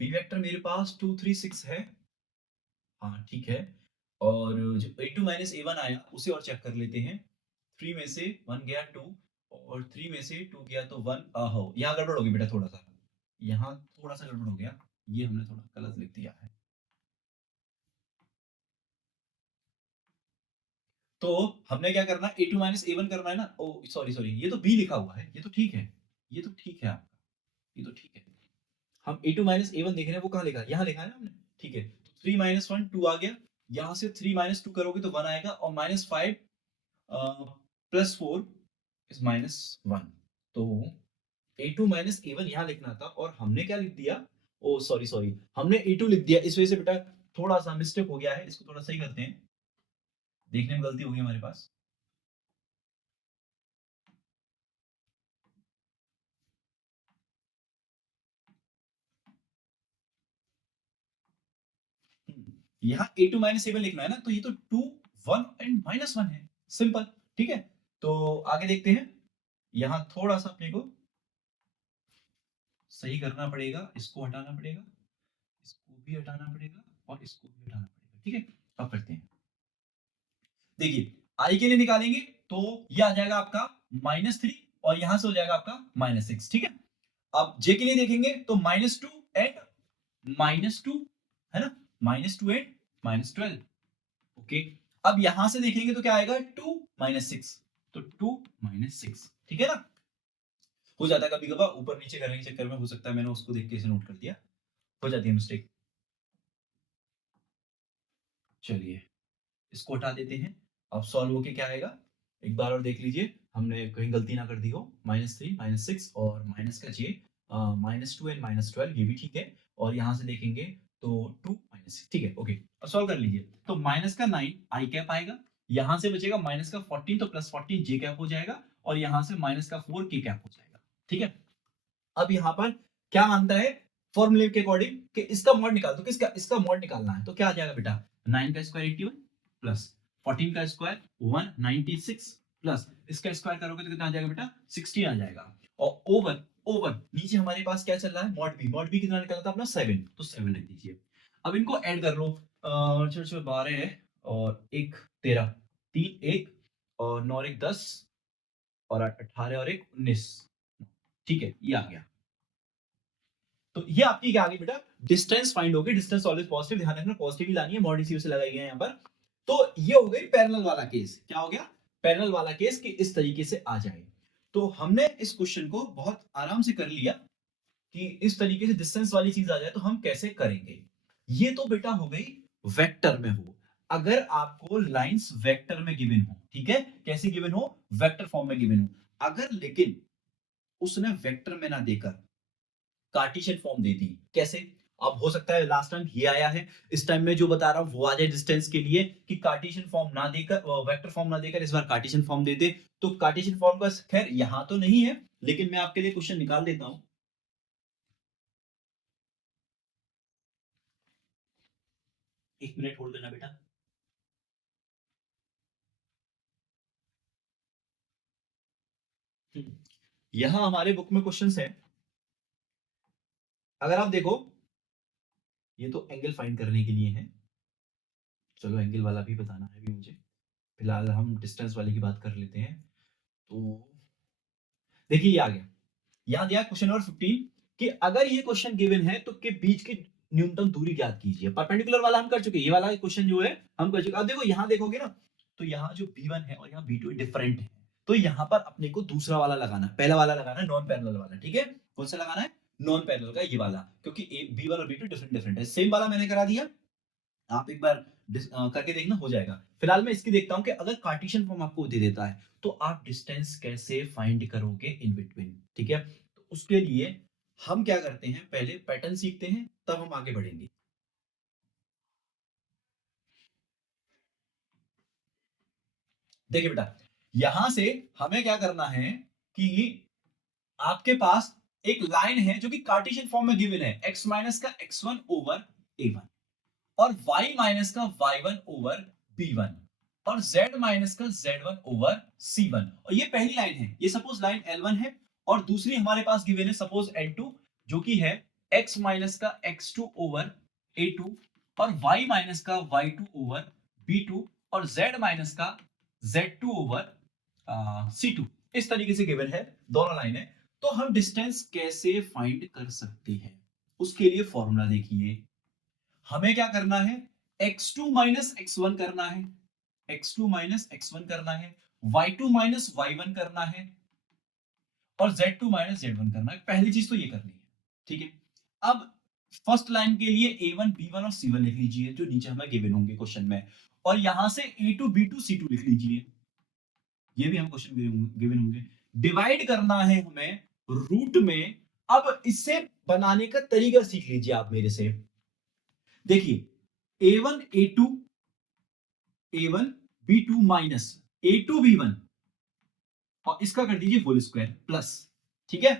बी वेक्टर मेरे पास 2 3 6 है, हाँ ठीक है, और जो A2 A1 आया उसे और चेक कर लेते हैं। 3 में से 1 गया 2, और 3 में से 2 गया तो 1, आहो यहाँ गड़बड़ हो गई बेटा, थोड़ा सा यहाँ थोड़ा सा गड़बड़ हो गया, ये हमने थोड़ा गलत लिख दिया है। तो हमने क्या करना है, A2 A1 करना है ना, ओ सॉरी सॉरी, ये तो B लिखा हुआ है, ये तो ठीक है, ये तो ठीक है आपका, ये तो ठीक है। हम A2 A1 देख रहे हैं, वो कहाँ लिखा है, यहाँ लिखा है ना हमने, ठीक है? तो 3 - 1 2 आ गया, यहाँ से 3 - 2 करोगे तो 1 आएगा, और -5 +4 इज -1, तो A2 माइनस A1 यहाँ लिखना था और हमने क्या लिख दिया, ओ सॉरी सॉरी, हमने A2 लिख दिया, इस वजह से बेटा थोड़ा सा मिस्टेक हो गया है, इसको थोड़ा सही करते हैं, देखने में गलती हो गई हमारे पास। यहाँ A2 माइनस A1 लिखना है ना, तो ये तो 2 1 एंड -1 है, सिंपल। ठीक है, तो आगे देखते हैं, यहाँ थोड़ा सा अपने को सही करना पड़ेगा, इसको हटाना पड़ेगा, इसको भी हटाना पड़ेगा और इसको भी हटाना पड़ेगा। ठीक है, अब करते हैं, देखिए आई के लिए निकालेंगे तो ये आ जाएगा आपका -3 और यहां से हो जाएगा आपका -6। ठीक है, अब जे के लिए देखेंगे तो -2 एंड -2 है ना, -2 एंड -12। ओके, अब यहां से देखेंगे तो क्या आएगा 2 -6, तो 2 -6। ठीक है ना, हो जाता है कभी कभार ऊपर नीचे करने के चक्कर में, हो सकता है मैंने उसको देख के इसे नोट कर दिया, हो जाती है मिस्टेक। चलिए इसको हटा देते हैं, अब सॉल्व होके क्या आएगा एक बार और देख लीजिए, हमने कहीं गलती ना कर दी हो, -3 -6 और माइनस का जे, -2 एंड -12 ये भी ठीक है, और यहाँ से देखेंगे तो 2 -6। ठीक है, ओके, अब सॉल्व कर लीजिए, तो माइनस का 9 आई कैप आएगा, यहाँ से बचेगा माइनस का 14, तो +14 जे कैप हो जाएगा, और यहाँ से माइनस का 4 के कैप हो जाएगा। ठीक है, अब यहाँ पर क्या मानता है फॉर्मूले के अकॉर्डिंग कि इसका मॉड निकाल दो, किसका, इसका मॉड निकालना है, तो क्या आ जाएगा बेटा, 9 का स्क्वायर 81 प्लस 14 का स्क्वायर 196 प्लस इसका स्क्वायर करोगे तो कितना आ जाएगा बेटा, 16 आ जाएगा, और ओवर ओवर नीचे हमारे पास क्या चल रहा है, मॉड बी कितना निकला था अपना 7, तो 7 लिख दीजिए। अब इनको ऐड कर लो, 12 है और 1 13, 3 1 और 9 1 10 और 18 और 1 19। ठीक है, ये आ गया, तो ये आपकी क्या आ गई बेटा, डिस्टेंस फाइंड होगी, डिस्टेंस ऑलवेज पॉजिटिव, ध्यान रखना पॉजिटिव ही लानी है, मॉड इसी से लगाई गई है यहाँ पर। तो ये हो गई पैरेलल वाला केस, क्या हो गया, पैरेलल वाला केस कि इस तरीके से आ जाए। तो हमने इस क्वेश्चन को बहुत आराम से कर लिया कि इस तरीके से डिस्टेंस वाली चीज आ जाए तो हम कैसे करेंगे। ये तो बेटा हो गई वेक्टर में हो, अगर आपको लाइंस वेक्टर में गिवन हो, ठीक है, कैसे गिवन हो, वेक्टर फॉर्म में गिवन हो, अगर लेकिन उसने वेक्टर में ना देकर कार्टेशियन फॉर्म दे दी, कैसे, अब हो सकता है लास्ट टाइम ये आया है, इस टाइम में जो बता रहा हूं वो आ जाए डिस्टेंस के लिए कि कार्टेशियन फॉर्म ना देकर, वेक्टर फॉर्म ना देकर इस बार कार्टेशियन फॉर्म दे दे, तो कार्टेशियन फॉर्म का खैर यहां तो नहीं है, लेकिन मैं आपके लिए क्वेश्चन निकाल देता हूं। एक मिनट होल्ड करना बेटा। यहां हमारे बुक में क्वेश्चंस है, अगर आप देखो, ये तो एंगल फाइंड करने के लिए है, चलो एंगल वाला भी बताना है भी मुझे, फिलहाल हम डिस्टेंस वाले की बात कर लेते हैं। तो देखिए ये आ गया, यहाँ दिया क्वेश्चन नंबर 15 कि अगर ये क्वेश्चन गिवन है तो के बीच की न्यूनतम दूरी ज्ञात कीजिए। परपेंडिकुलर वाला हम कर चुके, ये वाला क्वेश्चन जो है हम कर चुके। अब देखो यहाँ देखोगे ना, तो यहाँ जो B1 है और यहाँ B2 डिफरेंट है, तो यहाँ पर अपने को दूसरा वाला लगाना है, पहला वाला लगाना है नॉन पैरेलल वाला। ठीक है, कौन सा लगाना है, नॉन पैरेलल का ये वाला, क्योंकि B1 और B2 डिफरेंट डिफरेंट है। सेम वाला मैंने करा दिया, आप एक बार करके देखना, हो जाएगा। फिलहाल मैं इसकी देखता हूँ कि अगर कार्टेशियन फॉर्म आपको दे देता है तो आप डिस्टेंस कैसे फाइंड करोगे इन बिटवीन। ठीक है, तो उसके लिए हम क्या करते हैं, पहले पैटर्न सीखते हैं तब हम आगे बढ़ेंगे। देखिए बेटा, यहां से हमें क्या करना है कि आपके पास एक लाइन है जो कि कार्टेशियन फॉर्म में गिवन है, x माइनस का x1 ओवर a1 और y माइनस का y1 ओवर b1 और z माइनस का z1 ओवर c1, और ये पहली लाइन है, ये सपोज लाइन L1 है, और दूसरी हमारे पास गिवन है सपोज L2 जो कि है x माइनस का x2 ओवर a2 और y माइनस का y2 ओवर b2 और z माइनस का z2 ओवर c2, इस तरीके से गिवन है दोनों लाइन है। तो हम डिस्टेंस कैसे फाइंड कर सकते हैं, उसके लिए फॉर्मूला देखिए, हमें क्या करना है, x2 माइनस x1 करना है, x2 माइनस x1 करना है, y2 माइनस y1 करना है और z2 माइनस z1 करना है। पहली चीज तो ये करनी है। ठीक है, अब फर्स्ट लाइन के लिए a1 b1 और c1 लिख लीजिए जो नीचे हमें गिवन होंगे क्वेश्चन में, और यहां से a2 b2 c2 लिख लीजिए। ये भी हम क्वेश्चन गिवन होंगे। डिवाइड करना है हमें रूट में। अब इससे बनाने का तरीका सीख लीजिए आप मेरे से। देखिए a1 a1 b2 minus a2 b1 और इसका कर दीजिए होल स्क्वायर प्लस। ठीक है,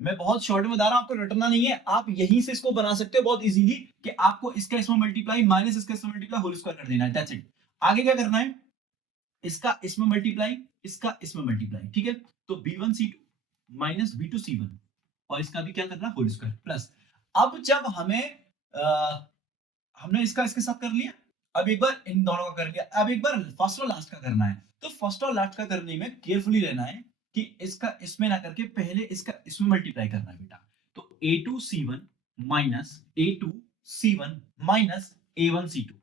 मैं बहुत शॉर्ट में बता रहा हूं, आपको रटना नहीं है, आप यहीं से इसको बना सकते हो बहुत इजीली कि आपको इसका इसमें मल्टीप्लाई माइनस इसका इसमें मल्टीप्लाई होल स्क्वायर कर देना है, दैट्स इट। आगे क्या करना है, इसका इसमें मल्टीप्लाई इसका इसमें मल्टीप्लाई। ठीक है, तो b1 c2 minus b2 c1 और इसका भी क्या करना है होल स्क्वायर प्लस। अब जब हमने इसका इसके साथ कर लिया, अब एक बार इन दोनों का कर लिया, अब एक बार फर्स्ट और लास्ट का करना है। तो फर्स्ट और लास्ट का करने में केयरफुली रहना है कि इसका इसमें ना करके पहले इसका इसमें मल्टीप्लाई करना है बेटा। तो a2 c1 minus a2 c1 minus a1 c2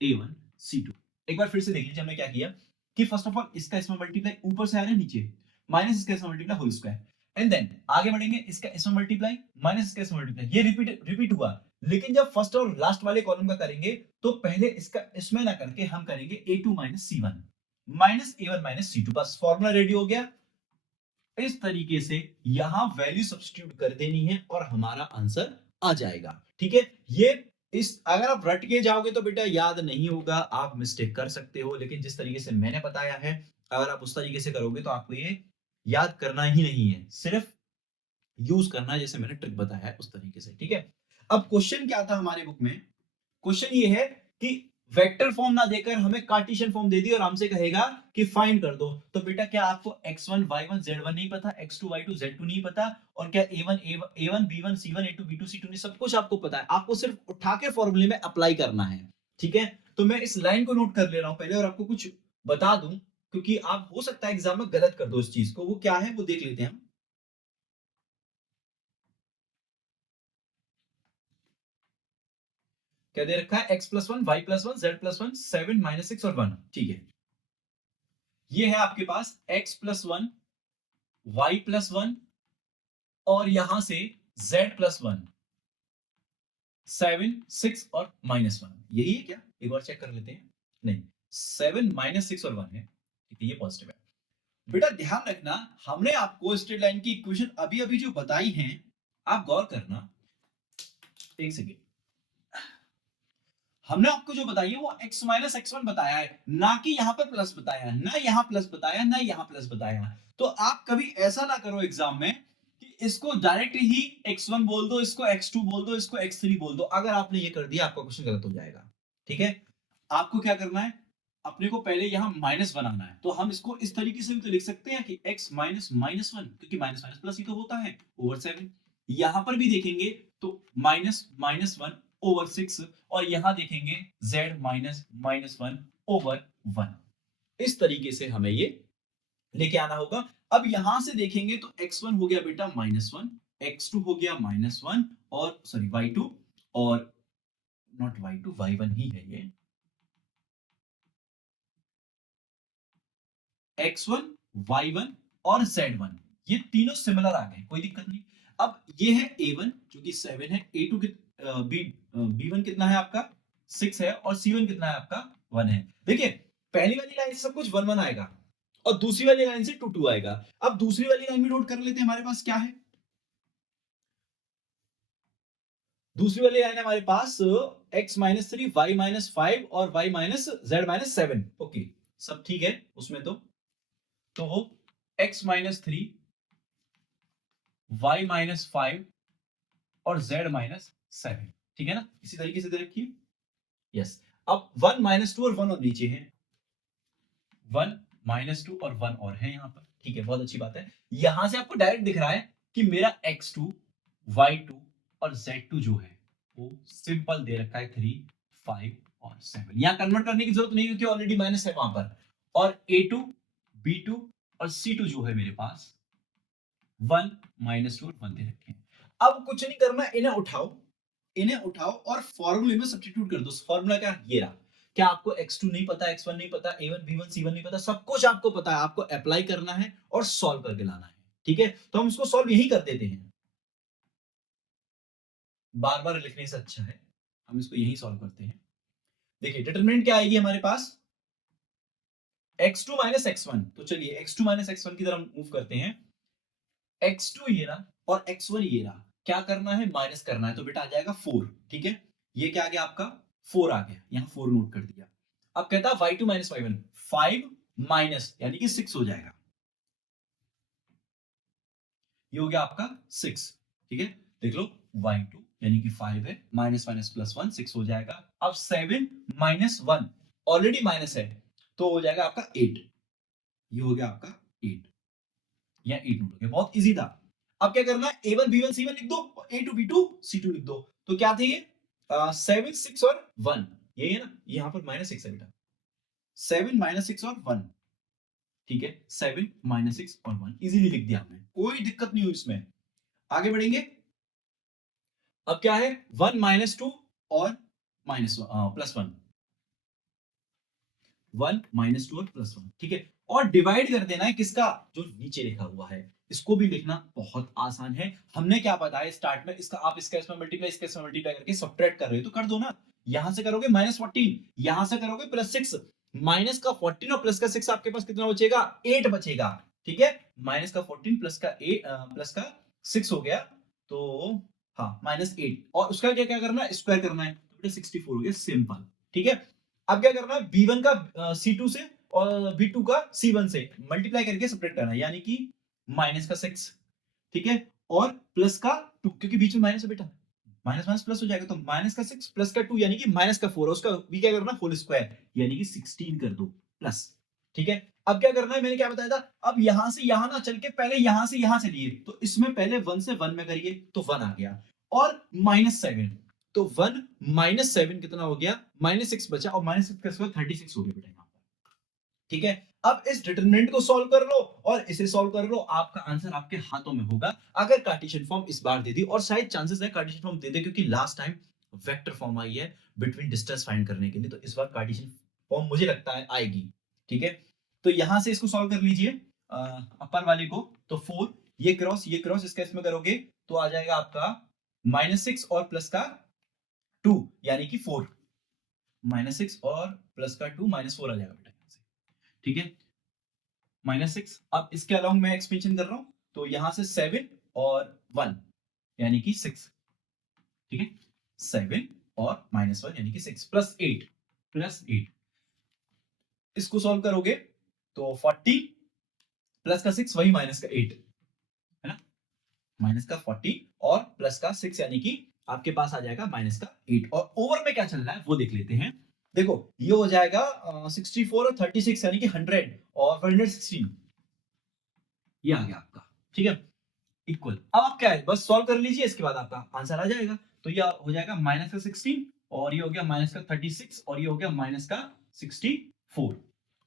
a1 c2। एक बार फिर से देख लीजिए हमने क्या किया कि फर्स्ट ऑफ ऑल इसका इसमें मल्टीप्लाई ऊपर से आ रहा है नीचे, माइनस इसका इसमें multiply whole square, and then आगे बढ़ेंगे इसका इसमें मल्टीप्लाई माइनस इसका इसमें मल्टीप्लाई, ये रिपीट हुआ। लेकिन जब फर्स्ट और लास्ट वाले कॉलम का करेंगे तो पहले इसका इसमें ना करके हम करेंगे a2 minus c1 minus a1 minus c2, बस फॉर्मूला रेडी हो गया। इस तरीके से यहां वैल्यू सब्स्टिट्यूट कर देनी है और हमारा आंसर आ जाएगा। ठीक है, ये इस अगर आप रट के जाओगे तो बेटा याद नहीं होगा, आप मिस्टेक कर सकते हो, लेकिन जिस तरीके से मैंने बताया है अगर आप उस तरीके से करोगे तो आपको ये याद करना ही नहीं है, सिर्फ यूज करना है जैसे मैंने ट्रिक बताया है उस तरीके से। ठीक है, अब क्वेश्चन क्या था हमारे बुक में, क्वेश्चन ये है कि वेक्टर फॉर्म ना देकर हमें कार्टेशियन फॉर्म दे दी और हमसे कहेगा कि फाइंड कर दो। तो बेटा क्या आपको x1 y1 z1 नहीं पता, x2 y2 z2 नहीं पता, और क्या a1 b1 c1 a2 b2 c2 नहीं, सब कुछ आपको पता है, आपको सिर्फ उठा के फॉर्मूले में अप्लाई करना है। ठीक है, तो मैं इस लाइन को नोट कर ले रहा हूं पहले और आपको कुछ बता दूं, क्योंकि आप हो सकता है एग्जाम में गलत कर दो इस चीज को। वो क्या है वो देख लेते हैं हम। क्या दे रखा है, x plus one Y plus one Z plus one 7 minus 6 और 1। ठीक है, ये है आपके पास x plus one Y plus one और यहां से z प्लस वन 7 6 और माइनस 1, यही है क्या, एक बार चेक कर लेते हैं। नहीं, 7 माइनस 6 और 1 है। ठीक है, ये पॉजिटिव है। बेटा ध्यान रखना, हमने आपको स्ट्रेट लाइन की इक्वेशन अभी अभी जो बताई हैं, आप गौर करना, एक सेकेंड, हमने आपको जो बताई है वो x माइनस x1 बताया है, ना कि यहां पर प्लस बताया है, ना यहां प्लस बताया, ना यहां प्लस बताया। तो आप कभी ऐसा ना करो एग्जाम में कि इसको डायरेक्ट ही x1 बोल दो, इसको x2 बोल दो, इसको x3 बोल दो। अगर आपने ये कर दिया आपका क्वेश्चन गलत हो जाएगा। ठीक है, आपको क्या करना है, अपने को पहले यहां माइनस बनाना है। तो हम इसको इस तरीके से भी तो लिख सकते हैं कि x माइनस माइनस वन, क्योंकि माइनस माइनस प्लस ही तो होता है, ओवर 7। यहां पर भी देखेंगे तो माइनस माइनस वन ओवर 6, और यहां देखेंगे z minus minus one over 1। इस तरीके से हमें ये लेके आना होगा। अब यहां से देखेंगे तो x1 हो गया बेटा -1, x2 हो गया -1, और सॉरी y2, और नॉट y2 y1 ही है ये, x1 y1 और z1, ये तीनों सिमिलर आ गए, कोई दिक्कत नहीं। अब ये है a1 जो कि 7 है, a2 b1 कितना है आपका 6 है, और c1 कितना है आपका 1 है। देखिए पहली वाली लाइन से सब कुछ 1 1 आएगा और दूसरी वाली लाइन से 2 2 आएगा। अब दूसरी वाली लाइन भी नोट कर लेते हैं, हमारे पास क्या है, दूसरी वाली लाइन हमारे पास x minus three y minus five और y minus z minus seven. Okay, सब ठीक है उसमें। तो x minus three y minus five और z माइनस सेवन, ठीक है ना, इसी तरीके से दे रखिए। यस, अब 1 माइनस टू और 1 और नीचे है, 1 माइनस टू और 1 और है यहाँ पर। ठीक है, बहुत अच्छी बात है। यहां से आपको डायरेक्ट दिख रहा है कि मेरा x2 y2 और z2 जो है वो सिंपल दे रखा है 3 5 और 7। यहां कन्वर्ट करने की जरूरत नहीं क्योंकि ऑलरेडी माइनस है वहां पर। और a2 b2 और c2 जो है मेरे पास 1 माइनस टू और 1 दे रखे हैं। अब कुछ नहीं करना, इन्हें उठाओ और फॉर्मूले में सब्स्टिट्यूट कर दो। फॉर्मूला क्या, ये रहा। क्या आपको x2 नहीं पता, x1 नहीं पता, a1 b1 c1 नहीं पता, सब कुछ आपको पता है, आपको अप्लाई करना है और सॉल्व करके लाना है। ठीक है, तो हम इसको सॉल्व यही कर देते हैं, बार बार लिखने से अच्छा है हम इसको यही सॉल्व करते हैं। देखिए डिटरमिनेंट क्या आएगी हमारे पास, x2 माइनस x1, तो चलिए x2 माइनस x1 की तरफ मूव करते हैं। x2 ये रहा और x1 ये रहा, क्या करना है, माइनस करना है, तो बेटा आ जाएगा 4। ठीक है, ये क्या आ गया आपका 4 आ गया, यहां 4 नोट कर दिया। अब कहता है y2 माइनस y1, 5 माइनस यानी कि 6 हो जाएगा, ये हो गया आपका 6। ठीक है, देख लो y2 यानी कि 5 है, माइनस माइनस प्लस 1 6 हो जाएगा। अब 7 माइनस 1 ऑलरेडी माइनस है, तो हो जाएगा आपका 8, ये हो गया आपका 8 या 8 नोट हो गया, बहुत इजी था। अब क्या करना है, a1 b1 c1 लिख दो, a2 b2 c2 लिख दो। तो क्या थे ये 7 6 और 1, यही है ना, यहां पर माइनस 6 है बेटा, 7 माइनस 6 और 1। ठीक है, 7 माइनस 6 और 1 इजीली लिख दिया हमने, कोई दिक्कत नहीं हुई इसमें। आगे बढ़ेंगे, अब क्या है 1 माइनस 2 और माइनस प्लस 1, 1 माइनस 2 और प्लस 1। ठीक है, और डिवाइड कर देना है किसका, जो नीचे लिखा हुआ है। इसको भी लिखना बहुत आसान है, हमने क्या बताया स्टार्ट में, इसका आप इसका इसमें मल्टीप्लाई, इसका इसमें मल्टीप्लाई करके सब्ट्रैक्ट कर रहे हो तो कर दो ना। यहां से करोगे माइनस 14, यहां से करोगे प्लस 6, माइनस का 14 और प्लस का 6 आपके पास कितना बचेगा, 8 बचेगा। ठीक है, माइनस का 14 प्लस का 8 प्लस का 6 हो गया, तो हाँ माइनस 8, और उसका क्या क्या करना है, स्क्वायर करना है, तो 64 हो गया, सिंपल। ठीक है, अब क्या करना है, b1 का c2 से और b2 का c1 से मल्टीप्लाई करके सेपरेट करना है, यानी कि माइनस का 6। ठीक है, और प्लस का 2, क्योंकि बीच में माइनस है बेटा, माइनस माइनस प्लस हो जाएगा, तो माइनस का 6 प्लस का 2 यानी कि माइनस का 4, उसका भी क्या करना, होल स्क्वायर, यानी कि 16 कर दो प्लस। ठीक है, अब क्या करना है, मैंने क्या बताया था, अब यहां से यहां ना चल के पहले यहां से यहां चलिए, तो इसमें पहले 1 से 1 में करिए, तो 1 आ गया, और माइनस 7, तो 1 माइनस 7 कितना हो गया, माइनस 6 बचा, और माइनस 6 का स्क्वायर 36 हो गया बेटा यहाँ पर। ठीक है, अब इस डिटरमिनेंट को सॉल्व कर लो और इसे सॉल्व कर लो, आपका आंसर आपके हाथों में होगा, अगर कार्टेशियन फॉर्म इस बार दे दी, और शायद चांसेस है कार्टेशियन फॉर्म दे दे, क्योंकि last time vector form I है बिटवीन डिस्टेंस फाइंड करने के लिए, तो इस बार कार्टेशियन फॉर्म मुझे लगता है आएगी। ठीक है, तो यहां से इसको सॉल्व कर लीजिए, अपर वाले को, तो 4 ये क्रॉस इसका इसमें करोगे, तो आ जाएगा आपका माइनस 6 और प्लस का 2 यानी कि 4, माइनस 6 और प्लस का 2 माइनस 4 आ जाएगा बेटा यहाँ से। ठीक है, माइनस 6, अब इसके अलावा मैं एक्सपेंशन कर रहा हूं, तो यहां से 7 और 1 यानी कि 6। ठीक है, 7 और माइनस 1 यानी कि 6 प्लस 8, प्लस 8, इसको सॉल्व करोगे तो 40 प्लस का 6 वही माइनस का 8, है ना, माइनस का 40 और प्लस का 6 यानी कि आपके पास आ जाएगा माइनस का 8, और ओवर में क्या चल रहा है वो देख लेते हैं। देखो ये हो जाएगा 64 और 36 यानी कि 100 और 116, ये आ गया आपका। ठीक है, इक्वल, अब आप क्या है बस सॉल्व कर लीजिए, इसके बाद आपका आंसर आ जाएगा, तो ये हो जाएगा माइनस का 16 और ये हो गया माइनस का 36 और ये हो गया माइनस का 64।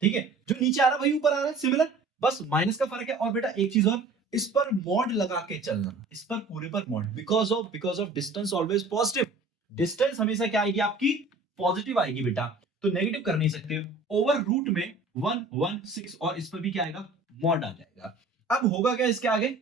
ठीक है, जो नीचे आ रहा है वही ऊपर आ रहा है, सिमिलर, बस माइनस का फर्क है। और बेटा एक चीज और, इस पर मॉड लगा के चलना, इस पर पूरे पर mod, because of distance always positive, distance हमेशा क्या आएगी आपकी, पॉजिटिव आएगी बेटा, तो नेगेटिव कर नहीं सकते, ओवर रूट में 116 और इस पर भी क्या आएगा, मॉड आ जाएगा। अब होगा क्या इसके आगे,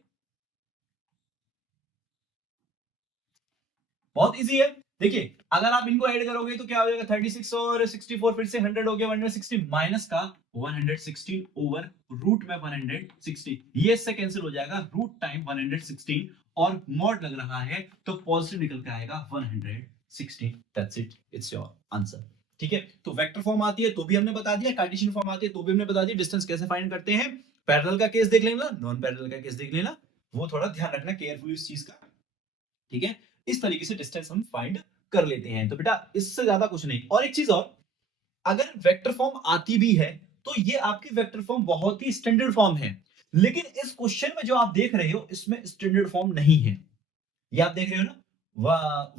बहुत इजी है। देखिए अगर आप इनको ऐड करोगे तो क्या हो जाएगा, 36 और 64 फिर से 100 हो गया, 160 माइनस का 116 ओवर रूट में 160, ये इससे कैंसिल हो जाएगा, रूट टाइम 116 और मॉड लग रहा है तो पॉजिटिव निकल के आएगा 116, that's it, it's your answer. ठीक है, तो वेक्टर फॉर्म आती है तो भी हमने बता दिया, कार्टेशियन फॉर्म आती है तो भी हमने बता दिया, डिस्टेंस कैसे फाइंड करते हैं, पैरेलल का केस देख लेना, नॉन पैरेलल का केस देख लेना, वो थोड़ा ध्यान रखना केयरफुली इस चीज का। ठीक है, इस तरीके से डिस्टेंस हम फाइंड कर लेते हैं, तो बेटा इससे ज्यादा कुछ नहीं। और एक चीज और, अगर वेक्टर फॉर्म आती भी है तो ये आपकी वेक्टर फॉर्म बहुत ही स्टैंडर्ड फॉर्म है, लेकिन इस क्वेश्चन में जो आप देख रहे हो इसमें स्टैंडर्ड फॉर्म नहीं है, ये आप देख रहे हो ना,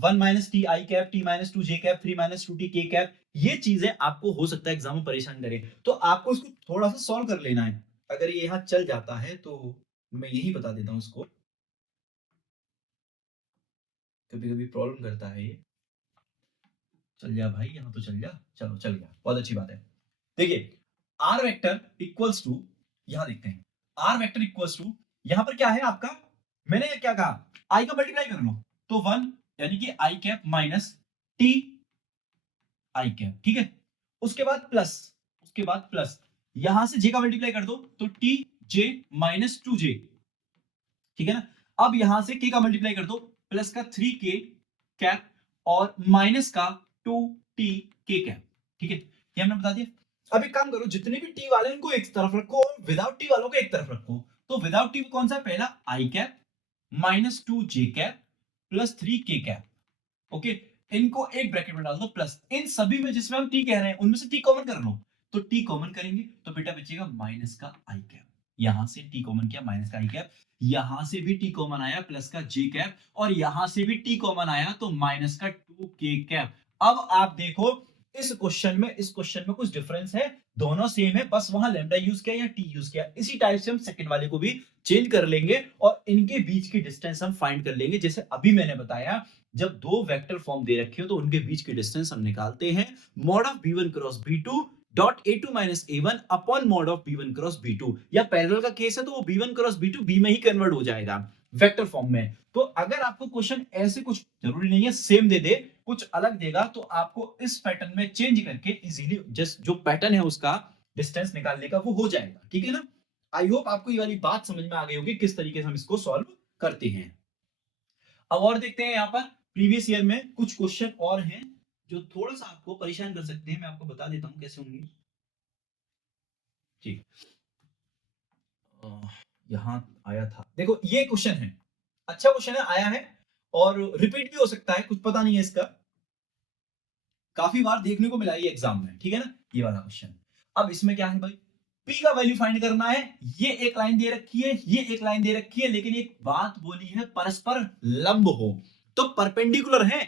1 minus T I cap, T minus 2 J cap, 3 minus 2 T के कैप, ये चीजें आपको हो सकता है एग्जाम में परेशान करे, तो आपको इसको थोड़ा सा सॉल्व कर लेना है। अगर ये यहाँ चल जाता है तो मैं यही बता देता हूँ इसको, कभी कभी प्रॉब्लम करता है ये, चल जा भाई यहाँ तो चल जा, चलो चल गया, बहुत अच्छी बात है। देखिए आर वेक्टर इक्वल्स टू, यहां देखते हैं, आर वेक्टर इक्वल्स टू, यहां पर क्या है आपका, मैंने क्या कहा, आई का मल्टीप्लाई कर लो, तो 1 यानी कि I cap minus T I cap. ठीक है, उसके बाद प्लस, उसके बाद प्लस, यहां से j का मल्टीप्लाई कर दो तो t j माइनस 2j, ठीक है ना। अब यहां से k का मल्टीप्लाई कर दो प्लस का 3k कैप और माइनस का 2t k कैप, ठीक है, ये हमने बता दिया। अब एक काम करो, जितने भी t वाले हैं इनको एक तरफ रखो और विदाउट t वालों को एक तरफ रखो। तो विदाउट t कौन सा है, पहला i cap minus 2j cap plus 3k cap, okay, इनको एक ब्रैकेट में डाल दो प्लस इन सभी में जिसमें हम t कह रहे हैं उनमें से t कॉमन कर लो। तो t कॉमन करेंगे तो बेटा बचेगा माइनस का i कैप, यहां से t कॉमन किया माइनस का i कैप, यहां से भी t कॉमन आया प्लस का j कैप और यहां से भी t कॉमन आया तो माइनस का 2k कैप। अब आप देखो इस क्वेश्चन में कुछ डिफरेंस है, दोनों सेम है, बस वहां लैम्डा यूज किया या t यूज किया। इसी टाइप से हम सेकंड वाले को भी चेंज कर लेंगे और इनके बीच की डिस्टेंस हम फाइंड कर लेंगे। जैसे अभी मैंने बताया, जब दो वेक्टर फॉर्म दे रखे हो तो उनके बीच की डिस्टेंस हम निकालते हैं mod of b1 cross b2 dot a2 minus a1 upon mod of b1 cross b2, या पैरेलल का केस है तो वो b1 क्रॉस b2 b में ही कन्वर्ट हो जाएगा वेक्टर फॉर्म में। तो अगर आपको क्वेश्चन ऐसे, कुछ जरूरी नहीं है सेम दे दे, कुछ अलग देगा तो आपको इस पैटर्न में चेंज करके इजीली जस्ट जो पैटर्न है उसका डिस्टेंस निकालने का वो हो जाएगा, ठीक है ना। आई होप आपको ये वाली बात समझ में आ गई होगी किस तरीके से हम इसको सॉल्व करते हैं। अब और देखते हैं यहाँ पर प्रीवियस ईयर में कुछ क्वेश्चन और हैं जो थोड़ा सा आपको परेशान कर सकते हैं, मैं आपको बता देता हूं कैसे होंगे। ठीक, यहां आया था, देखो ये क्वेश्चन है, अच्छा क्वेश्चन है, आया है और रिपीट भी हो सकता है, कुछ पता नहीं है इसका, काफी बार देखने को मिला ये एग्जाम में, ठीक है ना, ये वाला क्वेश्चन। अब इसमें क्या है भाई, p का वैल्यू फाइंड करना है, ये एक लाइन दे रखी है, ये एक लाइन दे रखी है, लेकिन एक बात बोली है परस्पर लंब हो, तो परपेंडिकुलर है।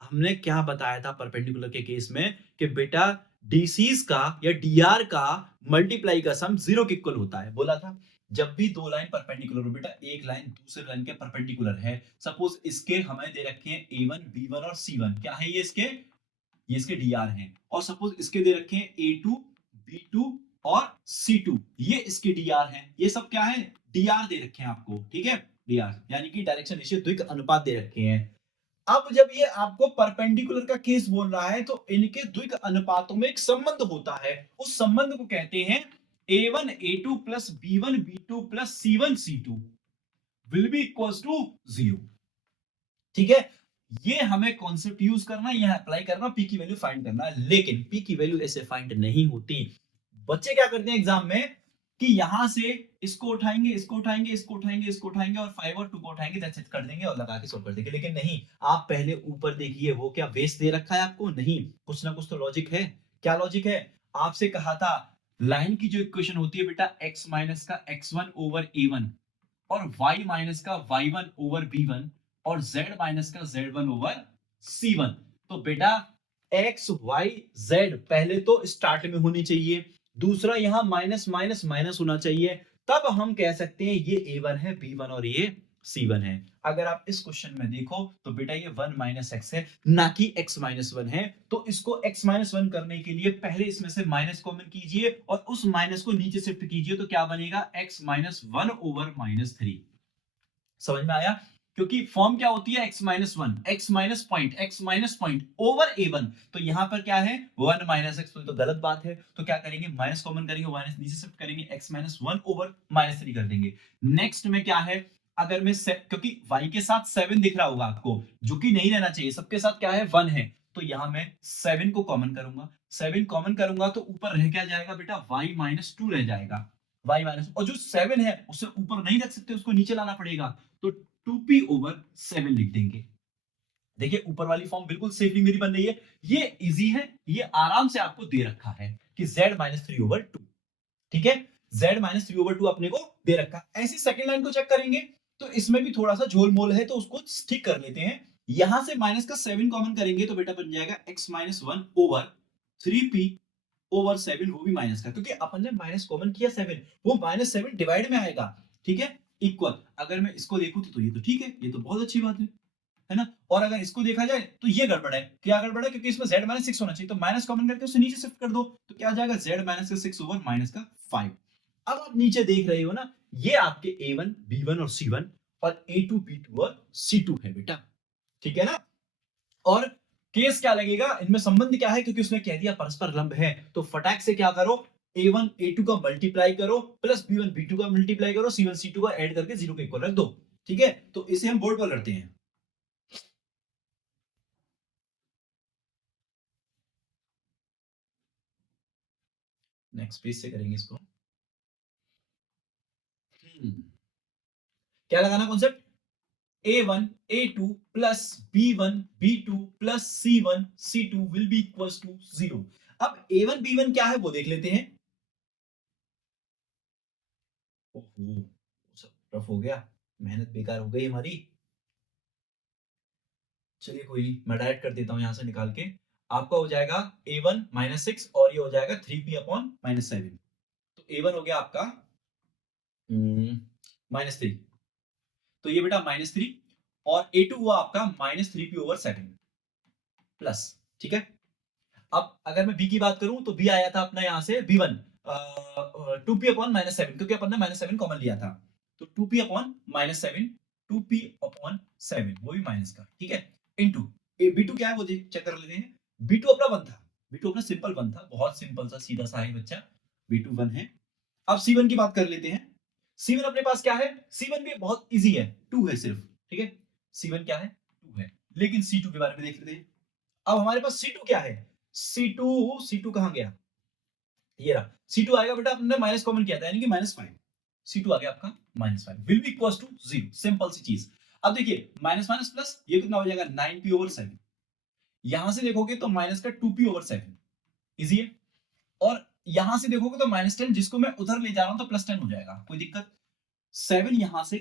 हमने क्या बताया था परपेंडिकुलर के केस में कि बेटा डीसीज का या डीआर का मल्टीप्लाई का सम 0 के इक्वल होता है, बोला था। जब भी दो लाइन परपेंडिकुलर हो बेटा, एक लाइन दूसरे लाइन के परपेंडिकुलर है, सपोज इसके हमें दे रखे हैं a1 b1 और c1, क्या है ये इसके डीआर हैं, और सपोज इसके दे रखे हैं a2 b2 और c2, ये इसके डीआर हैं, ये सब क्या है डीआर दे रखे हैं आपको, ठीक है, डीआर यानी कि डायरेक्शन रेशियो द्विक अनुपात दे रखे हैं। अब जब ये आपको परपेंडिकुलर का केस बोल रहा है तो इनके द्विक अनुपातों में एक संबंध होता है, उस संबंध को कहते हैं a1 a2 plus b1 b2 plus c1 c2 will be equals to 0, ठीक है। ये हमें कॉन्सेप्ट यूज करना है, यहां अप्लाई करना, पी की वैल्यू फाइंड करना है, लेकिन पी की वैल्यू ऐसे फाइंड नहीं होती। बच्चे क्या करते हैं एग्जाम में कि यहां से इसको उठाएंगे, इसको उठाएंगे, इसको उठाएंगे, इसको उठाएंगे और 5 और 2 को उठाएंगे, दैट्स इट कर देंगे और लगा के सॉल्व कर देंगे, लेकिन नहीं, आप पहले ऊपर देखिए, वो क्या बेस दे रखा है आपको, नहीं, कुछ ना कुछ तो लॉजिक है। क्या लॉजिक है, आपसे कहा था लाइन की जो इक्वेशन होती है बेटा x माइनस का x1 ओवर a1 और y माइनस का y1 ओवर b1 और z माइनस का z1 ओवर c1, तो बेटा x y z पहले तो स्टार्ट में होनी चाहिए, दूसरा यहां माइनस माइनस माइनस होना चाहिए, तब हम कह सकते हैं ये a1 है, b1 और ये c1 है। अगर आप इस क्वेश्चन में देखो तो बेटा ये 1 माइनस एक्स है, ना कि x माइनस 1 है, तो इसको x माइनस 1 करने के लिए पहले इसमें से माइनस कॉमन कीजिए और उस माइनस को नीचे शिफ्ट कीजिए, तो क्या बनेगा x माइनस 1 ओवर माइनस 3। समझ में आया, क्योंकि फॉर्म क्या होती है x minus 1, x minus point over a1, तो यहां पर क्या है 1 माइनस एक्स, तो गलत बात है, तो क्या करेंगे माइनस कॉमन करेंगे, माइनस नीचे शिफ्ट करेंगे, x माइनस 1 ओवर माइनस 3 कर देंगे। नेक्स्ट में क्या है, अगर मैं क्योंकि y के साथ 7 दिख रहा होगा आपको, जो कि नहीं रहना चाहिए, सबके साथ क्या है 1 है, तो यहां मैं 7 को कॉमन करूंगा, 7 कॉमन करूंगा तो ऊपर रह क्या जाएगा बेटा y माइनस 2 रह जाएगा, y माइनस, और जो 7 है उसे ऊपर नहीं रख सकते, उसको नीचे लाना पड़ेगा, तो 2p ओवर 7 लिख देंगे। देखिए ऊपर वाली फॉर्म बिल्कुल सेफली मेरी बन रही है, ये इजी है, ये आराम से आपको दे रखा है कि z माइनस 3 ओवर 2, ठीक है, z माइनस 3 ओवर 2 अपने को दे रखा। ऐसी सेकंड लाइन को चेक करेंगे तो इसमें भी थोड़ा सा झोल मोल है, तो उसको ठीक कर लेते हैं। यहां से माइनस का 7 कॉमन करेंगे तो बेटा बन जाएगा x minus 1 over 3p over 7, वो भी माइनस का, क्योंकि अपन ने माइनस कॉमन किया 7, वो माइनस 7 डिवाइड में आएगा, ठीक है, इक्वल। अगर मैं इसको देखूं तो ये तो ठीक है, ये तो बहुत अच्छी बात है ना, और अगर इसको देखा जाए तो ये गड़बड़ है, क्या गड़बड़ है, क्योंकि इसमें z माइनस 6 होना चाहिए, तो माइनस कॉमन करके उसे नीचे शिफ्ट कर दो, तो क्या आ जाएगा z माइनस का 6 ओवर माइनस का 5। अब आप नीचे देख रहे हो ना, ये आपके a1 b1 और c1 और a2 b2 और c2 है बेटा, ठीक है ना। और केस क्या लगेगा, इनमें संबंध क्या है, क्योंकि उसने कह दिया परस्पर लंब है, तो फटाक से क्या करो, A1 A2 का मल्टीप्लाई करो प्लस B1 B2 का मल्टीप्लाई करो, C1 C2 का ऐड करके 0 के इक्वल रख दो। ठीक है, तो इसे हम बोर्ड पर करते हैं। नेक्स्ट पेज से करेंगे इसको। क्या लगाना concept? A1 A2 plus B1 B2 plus C1 C2 will be equals to 0। अब A1 B1 क्या है वो देख लेते हैं। ओहो, सब रफ हो गया, मेहनत बेकार हो गई हमारी। चलिए कोई नहीं, मैं डायरेक्ट कर देता हूं यहां से निकाल के। आपका हो जाएगा A1 -6 और ये हो जाएगा 3p अपॉन -7। तो A1 हो गया आपका -3, तो ये बेटा -3 और A2 हुआ आपका -3p/7 प्लस। ठीक है, अब अगर मैं b की बात करूं तो b आया था अपना यहां से b1 2p अपॉन -7, क्योंकि अपन ने -7 कॉमन लिया था, तो 2p अपॉन -7, 2p अपॉन 7 वो भी माइनस का। ठीक है, इनटू b2 क्या है वो चेक कर लेते हैं। b2 अपना 1 था, b2 अपना सिंपल 1 था, बहुत सिंपल सा सीधा सा है बच्चा, b2 1 है। अब C1 की बात कर लेते हैं। C1 अपने पास क्या है? C1 भी बहुत इजी है, 2 है सिर्फ। ठीक है, C1 क्या है? 2 है। लेकिन C2 के बारे में देख लेते हैं। अब हमारे पास C2 क्या है? C2 कहां गया? ये रहा। C2 आएगा बेटा, अपने माइनस कॉमन किया था यानी कि -5। C2 आ गया आपका -5 will be equals to 0। Simple सी चीज। अब देखिए माइनस माइनस प्लस, ये कितना हो जाएगा 9p/7। यहां से देखोगे तो माइनस का 2p/7 इजी है, और यहां से देखोगे तो -10, जिसको मैं उधर ले जा रहा हूं तो +10 हो जाएगा, कोई दिक्कत। 7 यहां से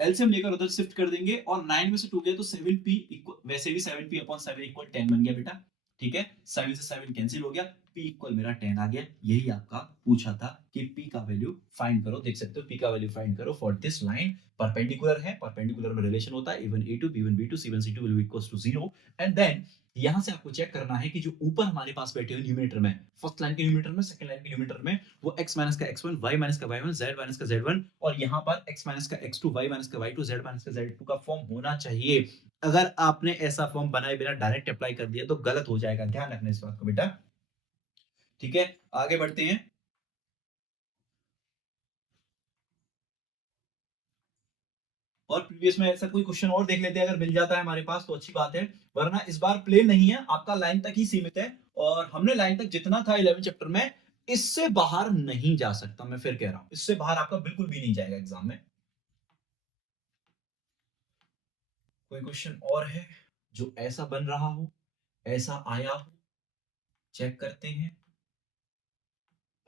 एलसीएम लेकर उधर शिफ्ट कर देंगे और 9 में से 2 गया तो 7p इक्वल, वैसे भी 7p/7 इक्वल 10 बन गया बेटा। ठीक है, 7 से 7 कैंसिल हो गया, p इक्वल मेरा 10 आ गया। यही आपका पूछा था कि p का वैल्यू फाइंड करो। देख सकते हो p का वैल्यू फाइंड करो फॉर दिस लाइन। परपेंडिकुलर है, परपेंडिकुलर में रिलेशन होता है a1 a2 b1 b2 c1 c2 will be equals to 0। And then यहां से आपको चेक करना है कि जो ऊपर हमारे पास बैठे हुए न्यूमरेटर में, फर्स्ट लाइन के न्यूमरेटर में, सेकंड लाइन के न्यूमरेटर में, वो x माइनस का x1, y माइनस का y1, z माइनस का z1, और यहाँ पर x माइनस का x2, y माइनस का y2, z माइनस का z2 का फॉर्म होना चाहिए। अगर आपने ऐसा फॉर्म बनाए बिना डायरेक्ट अप्लाई कर दिया तो गलत हो जाएगा, ध्यान रखना इस बात को बेटा। ठीक है, आगे बढ़ते हैं। और प्रीवियस में ऐसा कोई क्वेश्चन और देख लेते हैं, अगर मिल जाता है हमारे पास तो अच्छी बात है, वरना इस बार प्लेन नहीं है, आपका लाइन तक ही सीमित है। और हमने लाइन तक जितना था 11 चैप्टर में, इससे बाहर नहीं जा सकता। मैं फिर कह रहा हूं, इससे बाहर आपका बिल्कुल भी नहीं जाएगा एग्जाम में। कोई क्वेश्चन और है जो ऐसा बन रहा हो, ऐसा आया हो? चेक करते हैं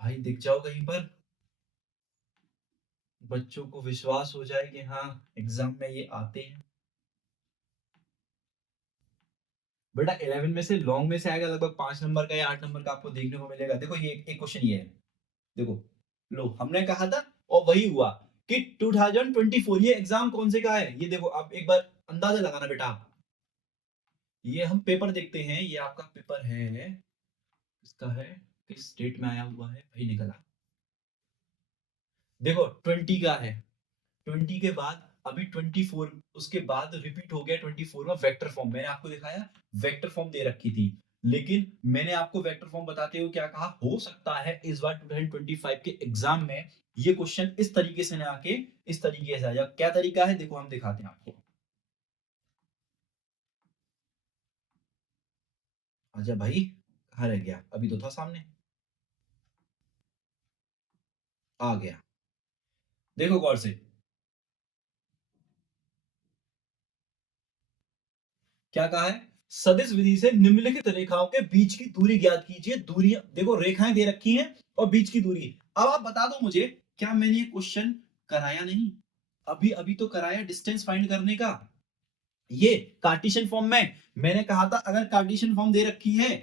भाई, दिख जाओ कहीं पर, बच्चों को विश्वास हो जाए कि हाँ एग्जाम में ये आते हैं। बेटा 11 में से लॉन्ग में से आएगा लगभग 5 नंबर का या 8 नंबर का, आपको देखने को मिलेगा। देखो ये एक क्वेश्चन ये है, देखो लो, हमने कहा था और वही हुआ कि 2024 ये एग्जाम कौन से का है। ये देखो, आप एक बार अंदाजा लगाना बेटा आप। ये हम पेपर देखते हैं, ये आपका पेपर है, किसका है, किस स्टेट में आया हुआ है भाई, निकला। देखो 20 का है, 20 के बाद अभी 24, उसके बाद रिपीट हो गया 24 में वेक्टर फॉर्म। मैंने आपको दिखाया वेक्टर फॉर्म दे रखी थी, लेकिन मैंने आपको वेक्टर फॉर्म बताते हुए क्या कहा, हो सकता है इस बार 2025 के एग्जाम में ये क्वेश्चन इस तरीके से ना आके इस तरीके से आ जाए। क्या तरीका है देखो, हम दिखाते हैं आपको। आजा भाई, कहाँ रह गया, अभी तो था सामने, आ गया। देखो गौर से, क्या कहा है, सदिश विधि से निम्नलिखित रेखाओं के बीच की दूरी ज्ञात कीजिए। दूरी देखो, रेखाएं दे रखी हैं और बीच की दूरी। अब आप बता दो मुझे, क्या मैंने ये क्वेश्चन कराया नहीं? अभी अभी तो कराया डिस्टेंस फाइंड करने का। ये कार्टेशियन फॉर्म में मैंने कहा था, अगर कार्टेशियन फॉर्म दे रखी है,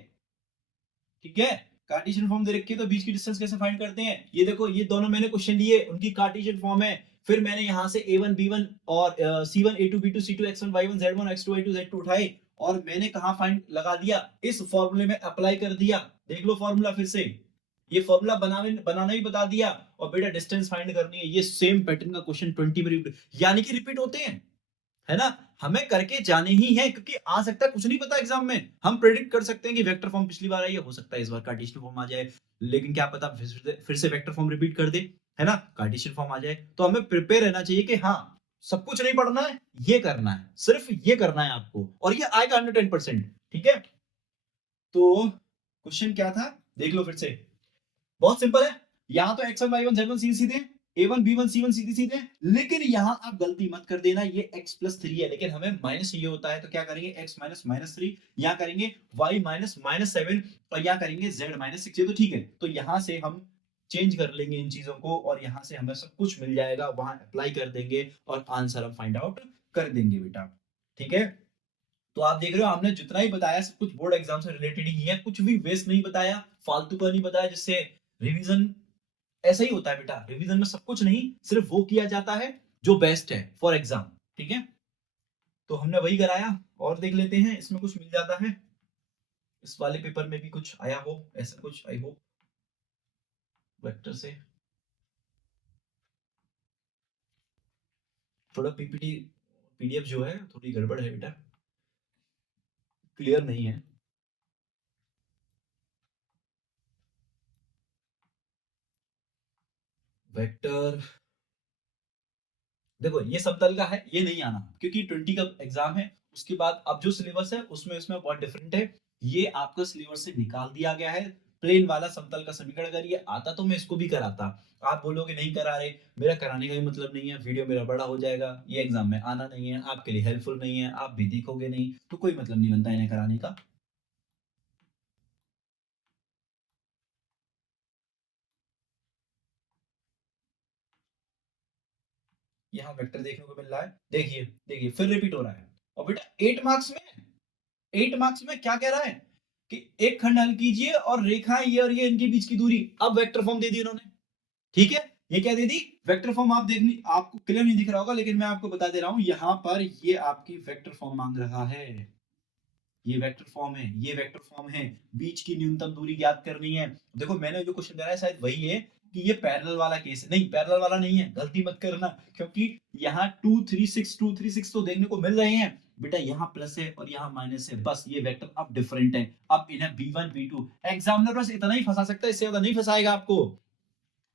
ठीक है, कार्टेशियन फॉर्म दे रखी है तो बीच की डिस्टेंस कैसे फाइंड करते हैं। ये देखो, ये दोनों मैंने क्वेश्चन लिए, उनकी कार्टेशियन फॉर्म है। फिर मैंने यहां से a1 b1 और c1 a2 b2 c2 x1 y1 z1 x2 y2 z2 उठाए, और मैंने कहा फाइंड लगा दिया, इस फॉर्मूले में अप्लाई कर दिया। देख लो फॉर्मूला फिर से, ये फॉर्मूला बनाना ही बता दिया, और बेटा डिस्टेंस फाइंड करनी है। ये सेम पैटर्न का क्वेश्चन 20 में यानी कि रिपीट होते हैं, है ना? हमें करके जाने ही है, क्योंकि आ सकता है, कुछ नहीं पता एग्जाम में। हम प्रेडिक्ट कर सकते हैं कि वेक्टर फॉर्म पिछली बार आई है, हो सकता है इस बार कार्टेशियन फॉर्म आ जाए, लेकिन क्या पता फिर से वेक्टर फॉर्म रिपीट कर दे, है ना? कार्टेशियन फॉर्म आ जाए। तो हमें प्रिपेयर रहना चाहिए कि हाँ, सब कुछ नहीं पढ़ना है, ये करना है, सिर्फ ये करना है आपको, और ये आएगा 110%। ठीक है? तो क्वेश्चन क्या था, देख लो फिर से। बहुत सिंपल है। यहाँ तो x1 y1 z1 सीधे सीधे, a1 b1 c1 सीधे सीधे, लेकिन यहाँ आप गलती मत कर देना, ये x प्लस 3 है, लेकिन हमें माइनस चाहिए होता है, तो क्या करेंगे, x माइनस माइनस 3, यहाँ करेंगे y माइनस माइनस 7, और यहाँ करेंगे z माइनस 6। तो ठीक है, तो यहाँ से हम चेंज कर लेंगे इन चीजों को, और यहाँ से हमें सब कुछ मिल जाएगा, वहां अप्लाई कर देंगे और आंसर हम फाइंड आउट कर देंगे बेटा। ठीक है? तो आप देख रहे हो, हमने जितना ही बताया सब कुछ बोर्ड एग्जाम से रिलेटेड ही है, कुछ भी वेस्ट नहीं बताया, फालतू का नहीं बताया, जिससे रिवीजन, ऐसा ही होता है बेटा, रिवीजन में सब कुछ नहीं, सिर्फ वो किया जाता है जो बेस्ट है फॉर एग्जाम। ठीक है? तो हमने वही कराया, और देख लेते हैं इसमें कुछ मिल जाता है, इस वाले पेपर में भी कुछ आया हो ऐसा कुछ, आई होप वेक्टर से। थोड़ा पीपीटी पीडीएफ जो है थोड़ी गड़बड़ है बेटा, क्लियर नहीं है। वेक्टर, देखो ये समतल का है, ये नहीं आना, क्योंकि 20 का एग्जाम है, उसके बाद अब जो सिलेबस है उसमें उसमें बहुत डिफरेंट है। ये आपका सिलेबस से निकाल दिया गया है। प्लेन वाला समतल का समीकरण, अगर ये आता तो मैं इसको भी कराता। आप बोलोगे नहीं करा रहे, मेरा कराने का भी मतलब नहीं है, वीडियो मेरा बड़ा हो जाएगा, ये एग्जाम में आना नहीं है, आपके लिए हेल्पफुल नहीं है, आप भी देखोगे नहीं, तो कोई मतलब नहीं बनता इन्हें कराने का। यहाँ वेक्टर देखने को मिल रहा है, देखिए देखिए फिर रिपीट हो रहा है। और बेटा 8 मार्क्स में क्या कह रहा है कि एक खंड हल कीजिए और रेखाएं ये और ये इनके बीच की दूरी। अब वेक्टर फॉर्म दे दी इन्होंने। ठीक है? ये क्या दे दी, वेक्टर फॉर्म। आप देखनी, आपको क्लियर नहीं दिख रहा होगा, लेकिन मैं आपको बता दे रहा हूं, यहां पर ये आपकी वेक्टर फॉर्म मांग रहा है। ये वेक्टर फॉर्म है, ये वेक्टर फॉर्म है, बीच की न्यूनतम दूरी ज्ञात करनी है। देखो मैंने जो क्वेश्चन कराया शायद वही है, कि ये पैरेलल वाला केस है। नहीं, पैरेलल वाला नहीं है, गलती मत करना, क्योंकि यहाँ 2 3 6 तो देखने को मिल रहे हैं बेटा, यहाँ प्लस है और यहाँ माइनस है, बस ये वेक्टर अब डिफरेंट है। अब इन्हें B1 B2, एग्जामिनर बस इतना ही फंसा सकता है, इससे ज्यादा नहीं फंसाएगा आपको।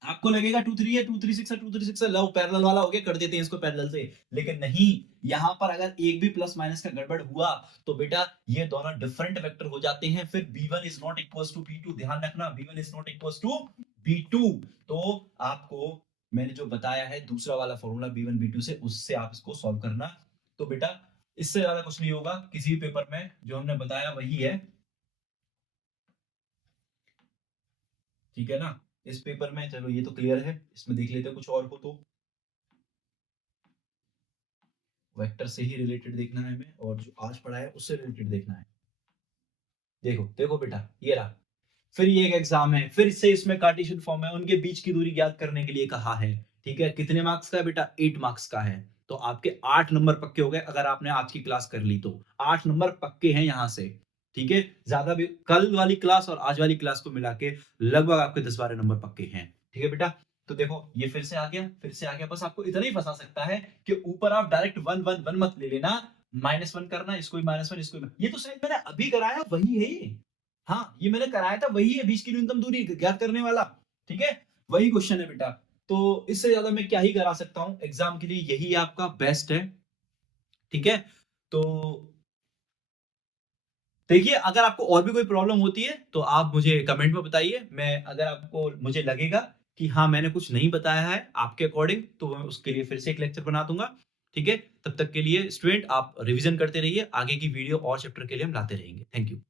आपको लगेगा 2 3 है, 2 3 6 है, 2 3 6 है, लो पैरेलल वाला हो गया, कर देते हैं इसको पैरेलल से। लेकिन नहीं, यहां पर अगर एक भी प्लस माइनस का गड़बड़ हुआ, तो बेटा ये दोनों डिफरेंट वेक्टर हो जाते हैं, फिर B1 is not equals to B2, ध्यान रखना, B1 is not equals to B2। तो आपको मैंने जो बताया है दूसरा वाला फॉर्मूला B1 B2 से, उससे आप इसको सॉल्व करना। तो बेटा इससे ज्यादा कुछ नहीं होगा किसी भी पेपर में, जो हमने बताया वही है। ठीक है ना? इस पेपर में चलो ये तो क्लियर है, इसमें देख लेते हैं कुछ और हो तो। वेक्टर से ही रिलेटेड देखना है हमें, और जो आज पढ़ा है उससे रिलेटेड देखना है। देखो देखो बेटा, ये रहा, फिर ये एक एग्जाम है, फिर से इसमें कार्टेशियन फॉर्म है, उनके बीच की दूरी ज्ञात करने के लिए कहा है। ठीक है? कितने मार्क्स का है बेटा, 8 मार्क्स का है। तो आपके 8 नंबर पक्के हो गए, अगर आपने आज की क्लास कर ली तो 8 नंबर पक्के हैं यहां से। ठीक है? ज्यादा भी, कल वाली क्लास और आज वाली क्लास को मिला के लगभग आपके 10 12 नंबर पक्के हैं। ठीक है बेटा? तो देखो ये फिर से आ गया, फिर से आ गया, बस आपको इतना ही फंसा सकता है कि ऊपर आप डायरेक्ट 1 1 1 मत ले लेना, -1 करना, इसको भी -1, इसको भी। ये तो शायद मैंने अभी कराया वही है ये। हाँ, ये मैंने कराया था वही है, बीच की न्यूनतम दूरी ज्ञात करने वाला। ठीक है? वही क्वेश्चन है बेटा। तो इससे ज्यादा मैं क्या ही करा सकता हूँ एग्जाम के लिए, यही आपका बेस्ट है। ठीक है? तो देखिए, अगर आपको और भी कोई प्रॉब्लम होती है तो आप मुझे कमेंट में बताइए। मैं, अगर आपको, मुझे लगेगा कि हाँ मैंने कुछ नहीं बताया है आपके अकॉर्डिंग, तो मैं उसके लिए फिर से एक लेक्चर बना दूंगा। ठीक है? तब तक के लिए स्टूडेंट आप रिवीजन करते रहिए, आगे की वीडियो और चैप्टर के लिए हम लाते रहेंगे। Thank you.